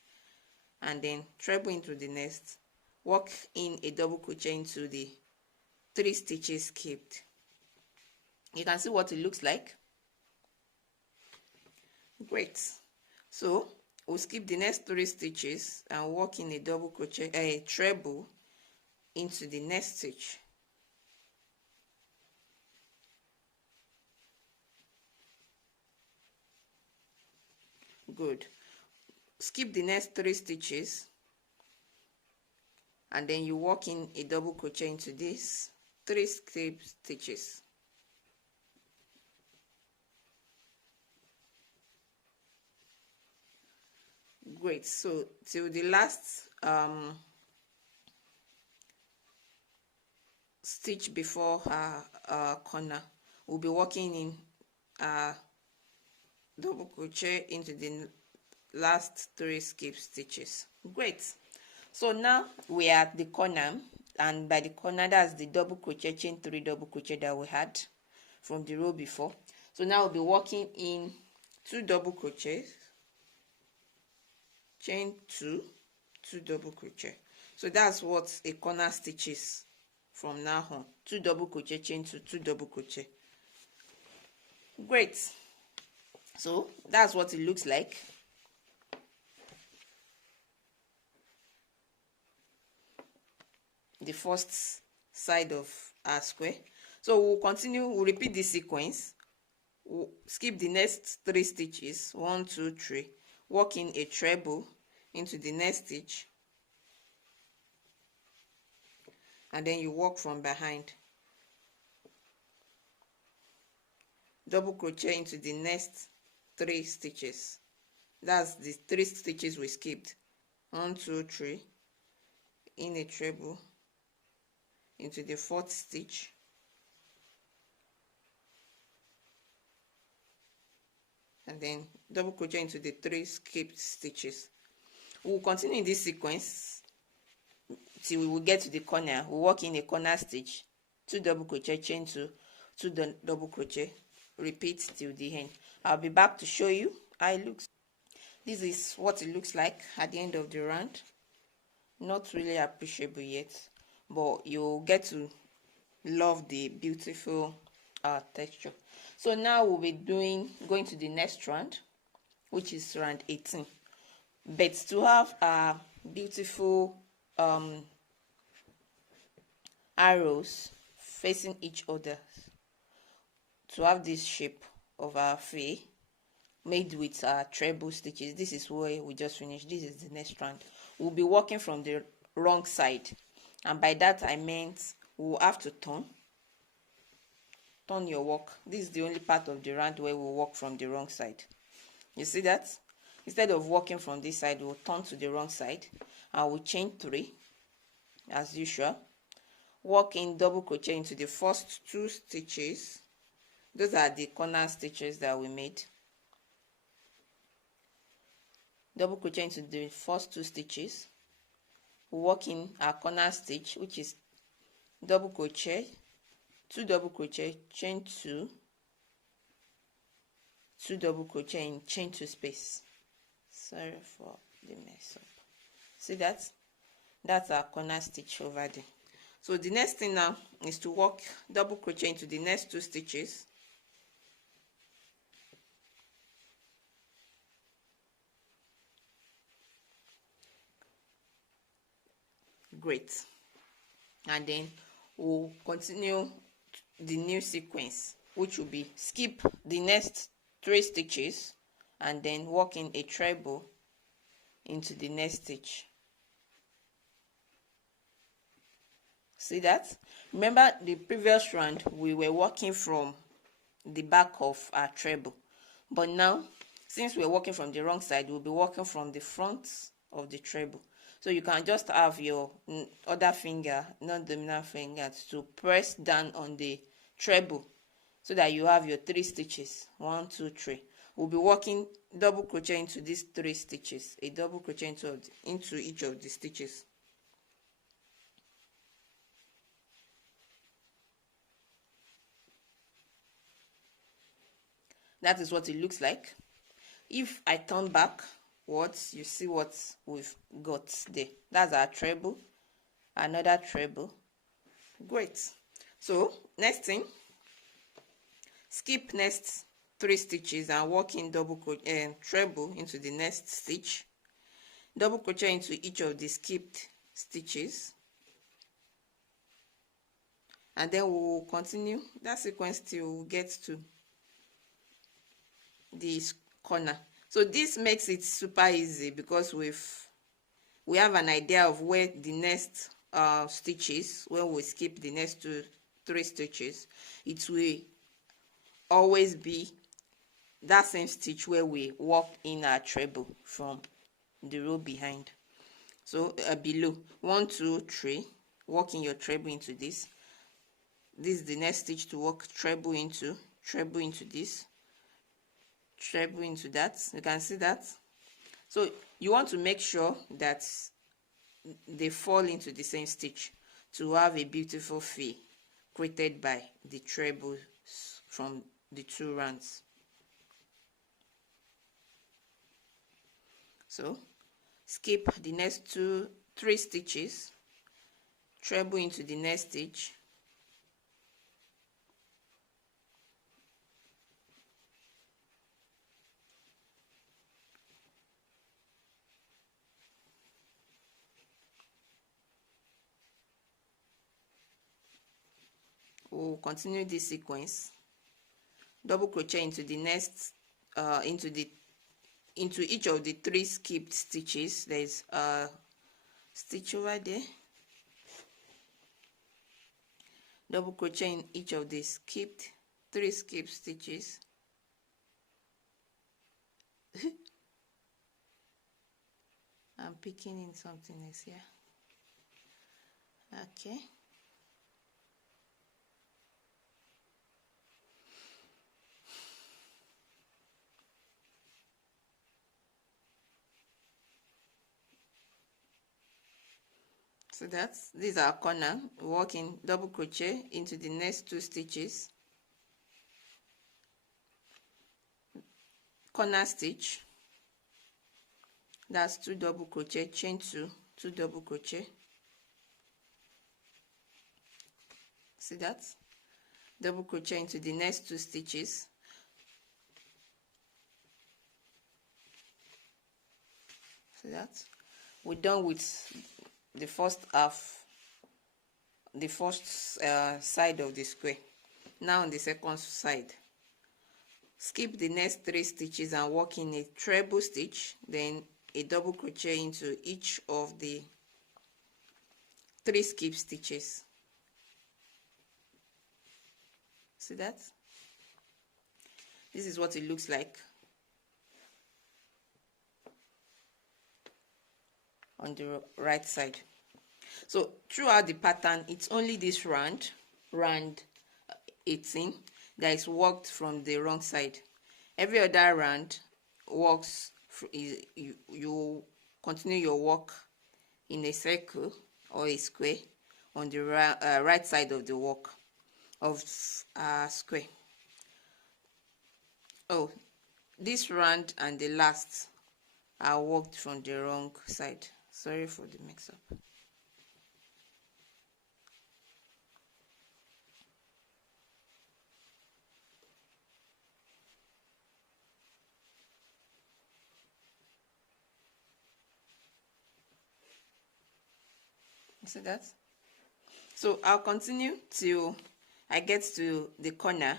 and then treble into the next, work in a double crochet into the 3 stitches skipped. You can see what it looks like. Great. So we'll skip the next 3 stitches and work in a double crochet, a treble into the next stitch. Good. Skip the next 3 stitches and then you work in a double crochet into this 3 skip stitches. Great. So till the last stitch before our corner, we'll be working in double crochet into the last 3 skip stitches. Great. So now we are at the corner, and by the corner, that's the double crochet, chain 3 double crochet that we had from the row before. So now we'll be working in 2 double crochets, chain 2 double crochet. So that's what a corner stitch is from now on. 2 double crochet, chain 2 double crochet. Great. So that's what it looks like. The first side of our square. So we'll continue, we'll repeat the sequence. We'll skip the next 3 stitches, 1 2 3, work in a treble into the next stitch, and then you work from behind, double crochet into the next 3 stitches. That's the 3 stitches we skipped. 1 2 3, in a treble into the 4th stitch, and then double crochet into the 3 skipped stitches. We'll continue in this sequence till we will get to the corner. We'll work in a corner stitch, 2 double crochet, chain 2 double crochet, repeat till the end. I'll be back to show you how it looks. This is what it looks like at the end of the round. Not really appreciable yet, but you'll get to love the beautiful texture. So now we'll be going to the next round, which is round 18. But to have a beautiful arrows facing each other, to have this shape of our fair made with our treble stitches, this is where we just finished. This is the next round. We'll be working from the wrong side, and by that I meant we'll have to turn your work. This is the only part of the round where we'll work from the wrong side. You see that? Instead of working from this side, we'll turn to the wrong side and we'll chain 3 as usual, work in double crochet into the first 2 stitches. Those are the corner stitches that we made. Double crochet into the first 2 stitches, work in our corner stitch, which is double crochet, 2 double crochet, chain 2, 2 double crochet in chain 2 space. Sorry for the mess up. See that? That's our corner stitch over there. So the next thing now is to work double crochet into the next 2 stitches. Great. And then we'll continue the new sequence, which will be skip the next 3 stitches and then work in a treble into the next stitch. See that? Remember the previous round we were working from the back of our treble, but now since we're working from the wrong side, we'll be working from the front of the treble. So you can just have your other finger, non-dominant finger, to press down on the treble so that you have your 3 stitches. 1, 2, 3. We'll be working double crochet into these 3 stitches, a double crochet into each of the stitches. That is what it looks like. If I turn back, you see what we've got there. That's our treble, another treble. Great. So next thing, skip next 3 stitches and work in double crochet treble into the next stitch. Double crochet into each of the skipped stitches, and then we will continue that sequence till we get to this corner. So this makes it super easy because we have an idea of where the next stitch is. When we skip the next 3 stitches, it will always be that same stitch where we work in our treble from the row behind. So below 1, 2, 3, work in your treble into this. This is the next stitch to work treble into this, treble into that. You can see that. So you want to make sure that they fall into the same stitch to have a beautiful feel created by the trebles from the 2 rounds. So skip the next 3 stitches, treble into the next stitch, we'll continue this sequence. Double crochet into the next into each of the 3 skipped stitches. There's a stitch over there. Double crochet in each of the 3 skipped stitches. I'm picking in something else here. Okay. So this is our corner. Work in double crochet into the next 2 stitches, corner stitch, that's 2 double crochet, chain 2 double crochet. See that? Double crochet into the next 2 stitches, see that? We're done with the first half, the first side of the square. Now on the second side, skip the next 3 stitches and work in a treble stitch, then a double crochet into each of the 3 skip stitches. See that? This is what it looks like on the right side. So throughout the pattern, it's only this round 18, that is worked from the wrong side. Every other round works, you continue your work in a circle or a square on the right side of the work of square. Oh, this round and the last I worked from the wrong side. Sorry for the mix-up. You see that? So I'll continue till I get to the corner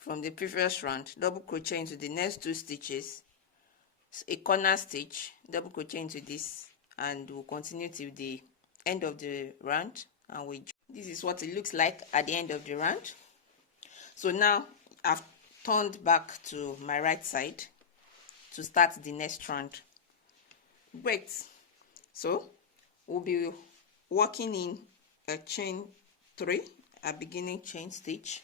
from the previous round, double crochet into the next 2 stitches, a corner stitch, double crochet into this, and we'll continue till the end of the round. And this is what it looks like at the end of the round. So now I've turned back to my right side to start the next round. Great. So we'll be working in a chain 3, a beginning chain stitch,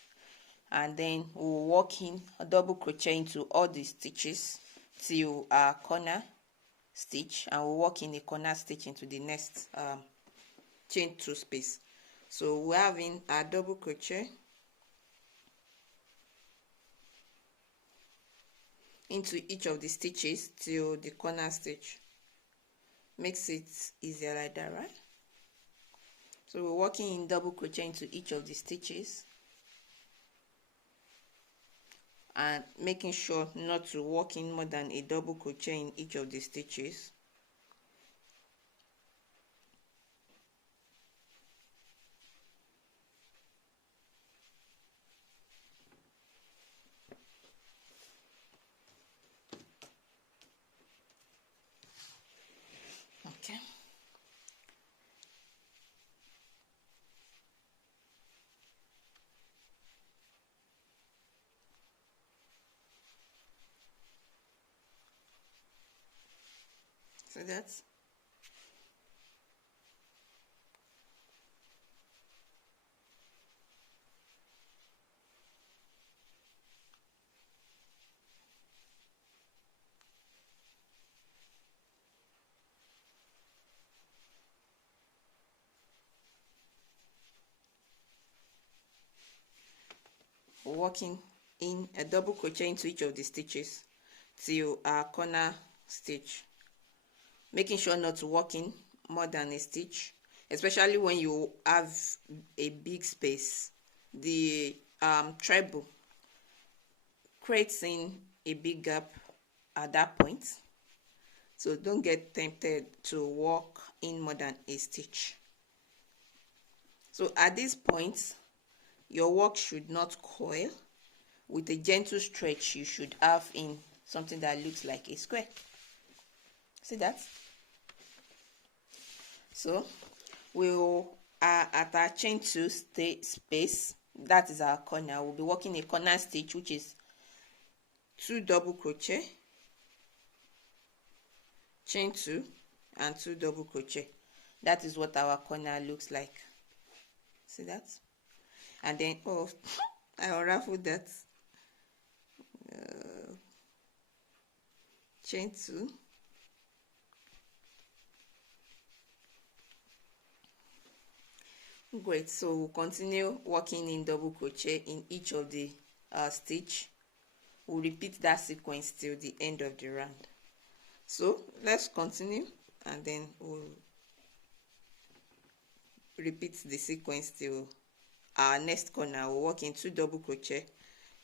and then we'll work in a double crochet into all the stitches till our corner stitch, and we'll work in a corner stitch into the next chain 2 space. So we're having a double crochet into each of the stitches till the corner stitch. Makes it easier like that, right? So we're working in double crochet into each of the stitches and making sure not to work in more than a double crochet in each of the stitches. Okay. So that's working in a double crochet into each of the stitches till our corner stitch, making sure not to work in more than a stitch, especially when you have a big space. The treble creates in a big gap at that point, so don't get tempted to work in more than a stitch. So at this point, your work should not coil. With a gentle stretch, you should have in something that looks like a square. See that? So we'll at our chain 2 space, that is our corner, we'll be working a corner stitch, which is 2 double crochet, chain 2 and 2 double crochet. That is what our corner looks like. See that? And then oh I unraveled that. Chain 2, great. So we'll continue working in double crochet in each of the stitch. We'll repeat that sequence till the end of the round. So let's continue, and then we'll repeat the sequence till our next corner. We'll work in 2 double crochet,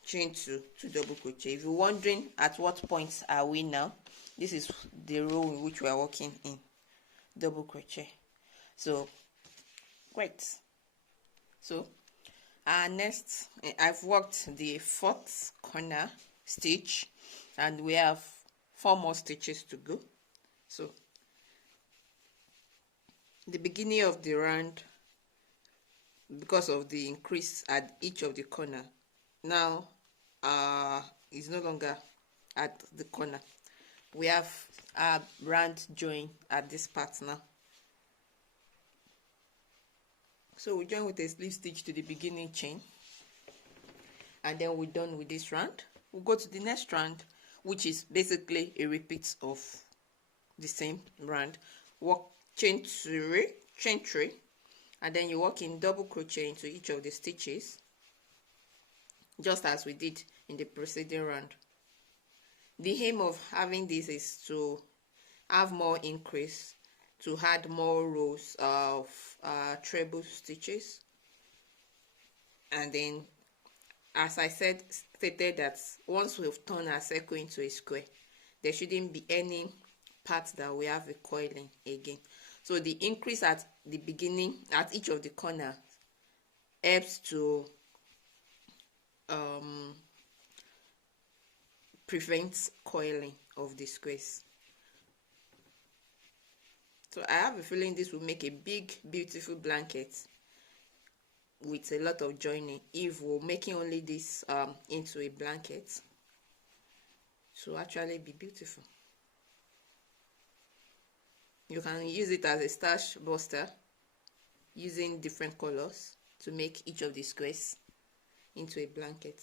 chain 2, 2 double crochet. If you're wondering at what point are we now, this is the row in which we are working in double crochet. So great. So next, I've worked the 4th corner stitch, and we have 4 more stitches to go. So the beginning of the round, because of the increase at each of the corner, now is no longer at the corner. We have a round join at this part now. So we join with a slip stitch to the beginning chain, and then we're done with this round. We'll go to the next round, which is basically a repeat of the same round. Work chain 3, and then you work in double crochet into each of the stitches, just as we did in the preceding round. The aim of having this is to have more increase, to add more rows of treble stitches, and then, as I stated that once we've turned our circle into a square, there shouldn't be any part that we have a coiling again. So the increase at the beginning at each of the corners helps to prevent coiling of the squares. So I have a feeling this will make a big, beautiful blanket with a lot of joining if we're making only this into a blanket. So actually be beautiful. You can use it as a starch buster using different colors to make each of the squares into a blanket.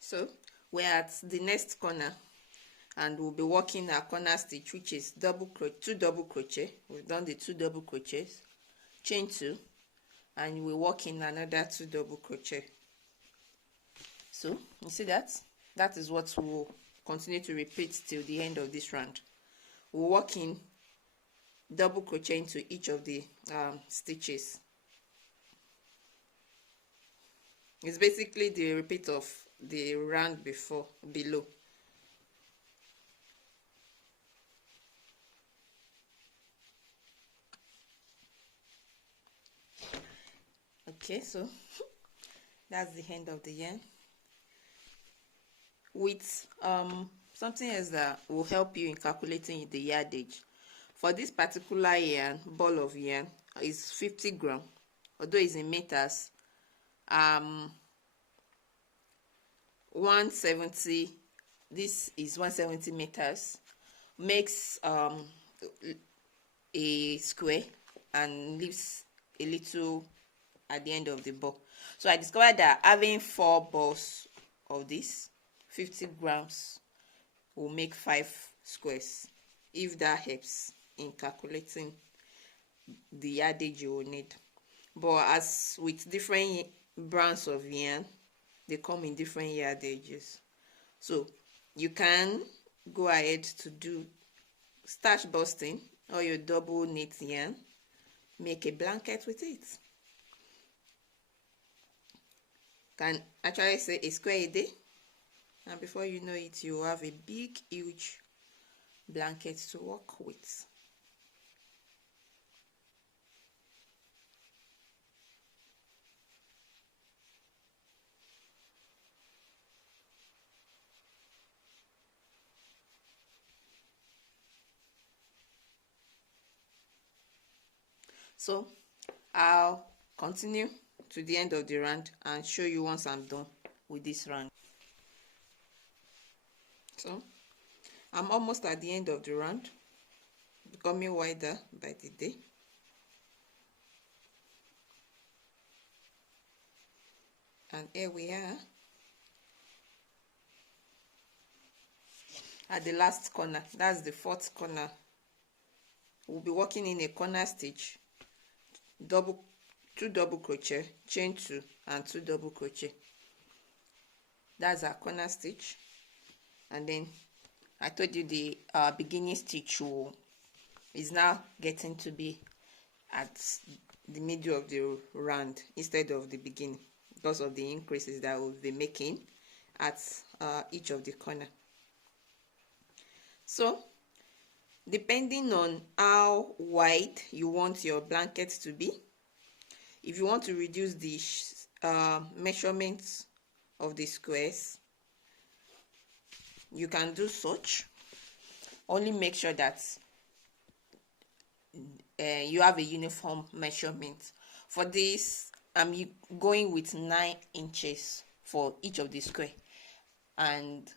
So we're at the next corner, and we'll be working our corner stitch, which is two double crochet. We've done the 2 double crochets, chain 2, and we'll work in another 2 double crochet. So you see that is what we'll continue to repeat till the end of this round. We'll work in double crochet into each of the stitches. It's basically the repeat of the round below. Okay, so that's the end of the yarn. With something else that will help you in calculating the yardage. For this particular yarn, ball of yarn is 50 grams, although it's in meters. 170, this is 170 meters, makes a square and leaves a little at the end of the ball. So I discovered that having 4 balls of this 50 grams will make 5 squares, if that helps in calculating the yardage you will need. But as with different brands of yarn, they come in different yardages. So you can go ahead to do starch busting or your double knit yarn, make a blanket with it. Can actually say a square a day, and before you know it, you have a big, huge blanket to work with. So I'll continue to the end of the round and show you once I'm done with this round. So I'm almost at the end of the round, becoming wider by the day. And here we are at the last corner. That's the 4th corner. We'll be working in a corner stitch, 2 double crochet, chain 2, and 2 double crochet. That's our corner stitch. And then I told you the beginning stitch is now getting to be at the middle of the round instead of the beginning, because of the increases that we'll be making at each of the corner. So depending on how wide you want your blanket to be, if you want to reduce the measurements of the squares, you can do such. Only make sure that you have a uniform measurement. For this, I'm going with 9 inches for each of the square, and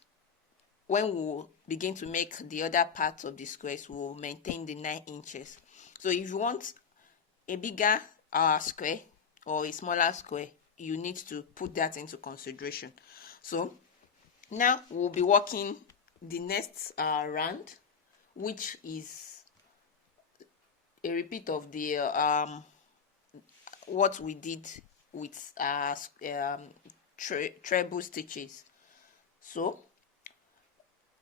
when we begin to make the other parts of the squares, we'll maintain the 9 inches. So if you want a bigger square or a smaller square, you need to put that into consideration. So now we'll be working the next round, which is a repeat of the what we did with treble stitches. So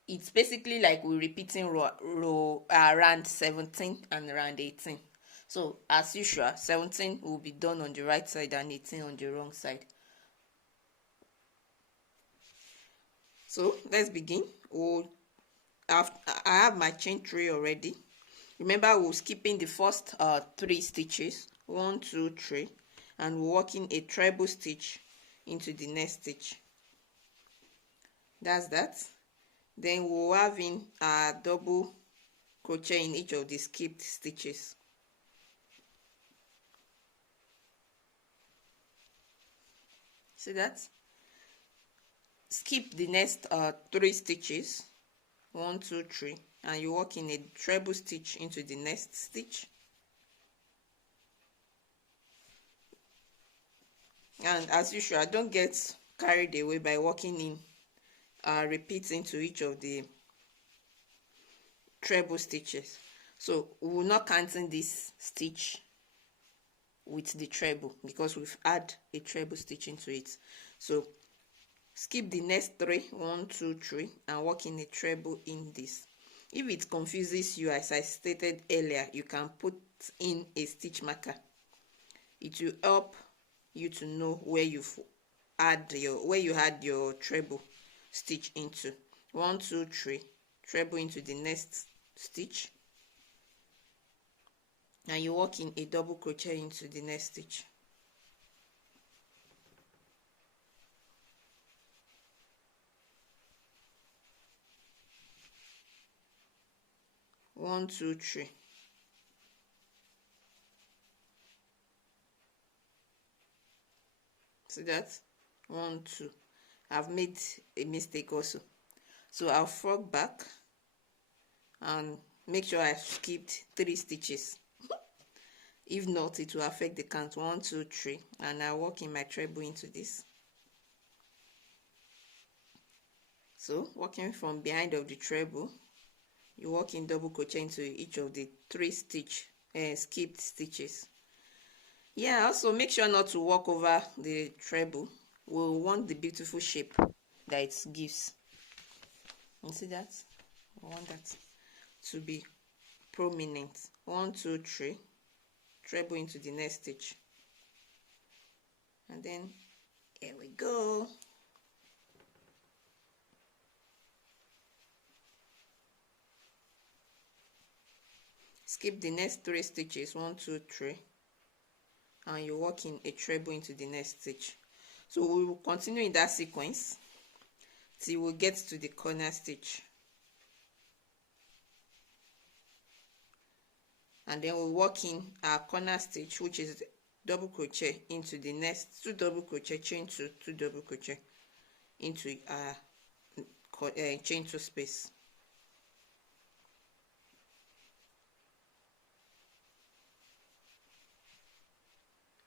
it's basically like we're repeating row round 17 and round 18. So as usual, 17 will be done on the right side and 18 on the wrong side. So let's begin. I have my chain 3 already. Remember, we're skipping the first 3 stitches, 1 2 3, and we're working a treble stitch into the next stitch. That's that. Then we're having a double crochet in each of the skipped stitches. See that? Skip the next 3 stitches, 1 2 3, and you work in a treble stitch into the next stitch. And as usual, don't get carried away by working in repeats into each of the treble stitches. So we will not counting this stitch with the treble because we've added a treble stitch into it. So skip the next 3, 1 2 3, and work in a treble in this. If it confuses you, as I stated earlier, you can put in a stitch marker. It will help you to know where you had your treble stitch into. 1 2 3, treble into the next stitch, and you work in a double crochet into the next stitch. One, two, three. See that? 1 2. I've made a mistake also, so I'll frog back and make sure I skipped 3 stitches. If not, it will affect the count. 1 2 3, and I work in my treble into this. So working from behind of the treble, you work in double crochet into each of the 3 skipped stitches. Yeah, also make sure not to walk over the treble. We'll want the beautiful shape that it gives. You see that? I want that to be prominent. 1 2 3, treble into the next stitch, and then here we go. Skip the next 3 stitches, 1 2 3, and you work in a treble into the next stitch. So we will continue in that sequence till we get to the corner stitch, and then we'll work in our corner stitch, which is double crochet into the next 2 double crochet, chain 2, 2 double crochet into our chain 2 space.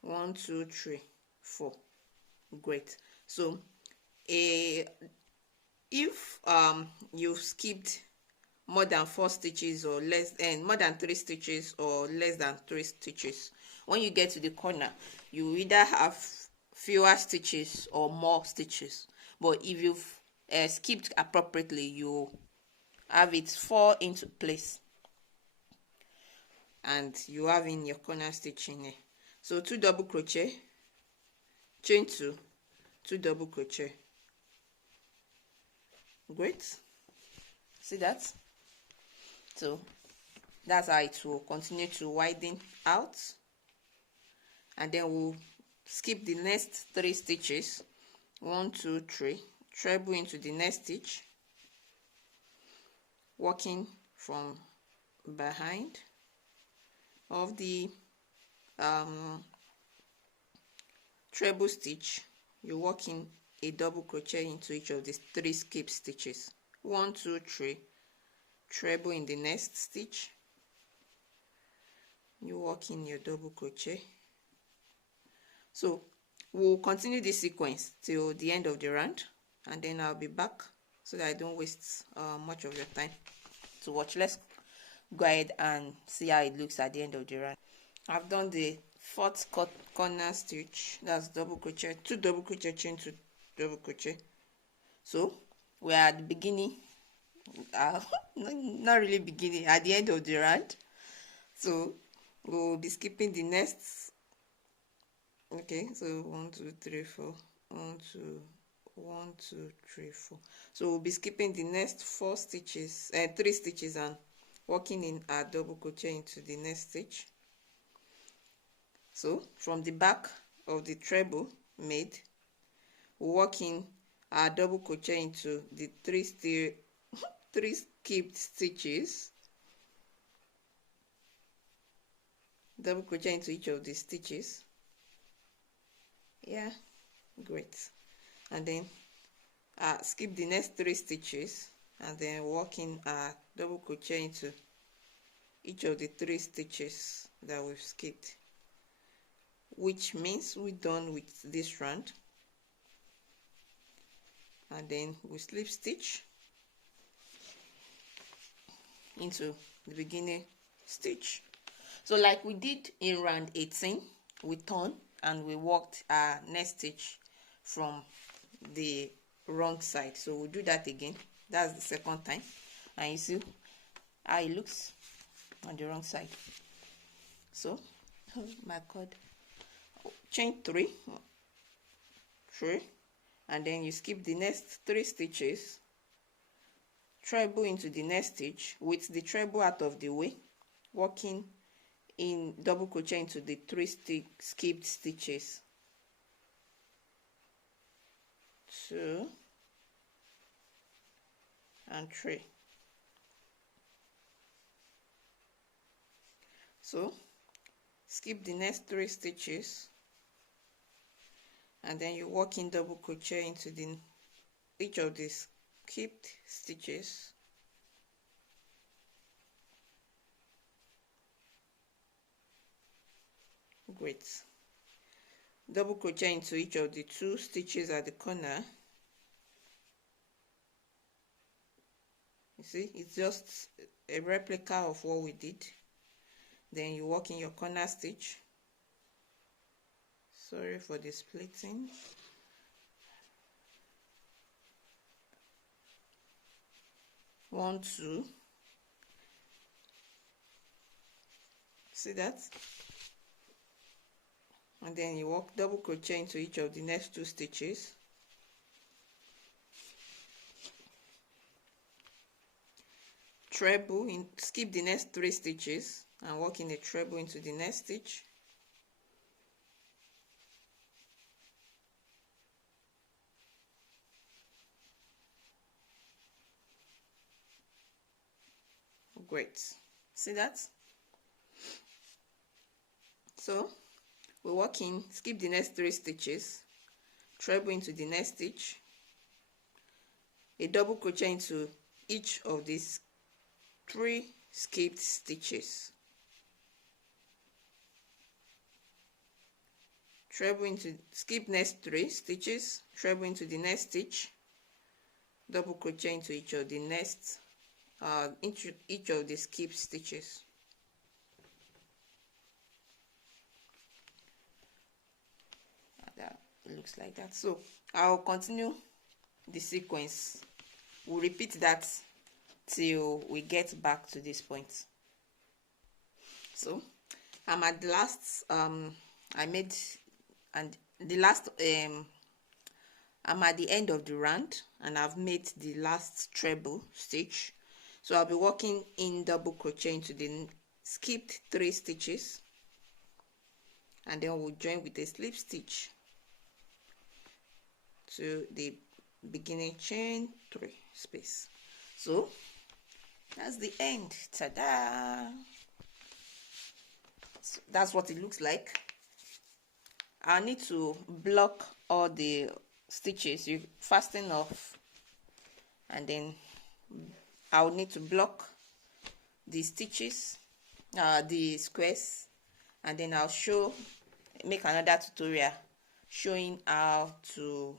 One, 2 3 4. Great. So if you've skipped more than 4 stitches or less, and more than 3 stitches or less than 3 stitches, when you get to the corner, you either have fewer stitches or more stitches. But if you've skipped appropriately, you have it fall into place and you have in your corner stitch in there. So 2 double crochet, chain 2, 2 double crochet. Great. See that? So that's how it will continue to widen out, and then we'll skip the next 3 stitches, 1 2 3, treble into the next stitch, working from behind of the treble stitch. You work in a double crochet into each of these 3 skip stitches, 1 2 3, treble in the next stitch, you work in your double crochet. So we'll continue this sequence till the end of the round, and then I'll be back so that I don't waste much of your time to watch. Let's go ahead and see how it looks at the end of the round. I've done the fourth corner stitch, that's double crochet, 2 double crochet, chain 2 double crochet. So we're at the beginning, not really beginning, at the end of the round. So we'll be skipping the next. Okay, so 1 2 3 4 1 2 1 2 3 4. So we'll be skipping the next 4 stitches, 3 stitches, and working in our double crochet into the next stitch. So from the back of the treble made, we'll work in our double crochet into the 3 skipped stitches, double crochet into each of the stitches. Yeah, great. And then skip the next 3 stitches, and then work in double crochet into each of the 3 stitches that we've skipped, which means we're done with this round. And then we slip stitch into the beginning stitch. So like we did in round 18, we turned and we worked our next stitch from the wrong side. So we'll do that again. That's the second time, and you see how it looks on the wrong side. So oh my god, chain 3, and then you skip the next 3 stitches, treble into the next stitch with the treble out of the way, working in double crochet into the 3 skipped stitches. 2 and 3. So skip the next 3 stitches, and then you work in double crochet into each of these skipped stitches. Great. Double crochet into each of the 2 stitches at the corner. You see, it's just a replica of what we did. Then you work in your corner stitch. Sorry for the splitting. One, 2. See that? And then you work double crochet into each of the next 2 stitches. Treble in, skip the next 3 stitches and work in a treble into the next stitch. Great. See that? So we work in, skip the next 3 stitches, treble into the next stitch, a double crochet into each of these 3 skipped stitches, treble into, skip next 3 stitches, treble into the next stitch, double crochet into each of the next each of the skip stitches. That looks like that. So I'll continue the sequence. We'll repeat that till we get back to this point. So I'm at the last I made, and the last I'm at the end of the round, and I've made the last treble stitch. So I'll be working in double crochet into the skipped 3 stitches, and then we'll join with a slip stitch to the beginning chain 3 space. So that's the end. Ta-da! So that's what it looks like. I need to block all the stitches. You fasten off, and then I'll need to block the stitches, the squares, and then I'll make another tutorial showing how to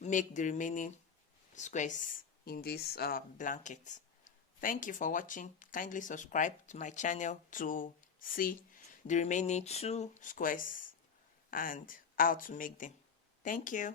make the remaining squares in this blanket. Thank you for watching. Kindly subscribe to my channel to see the remaining 2 squares and how to make them. Thank you.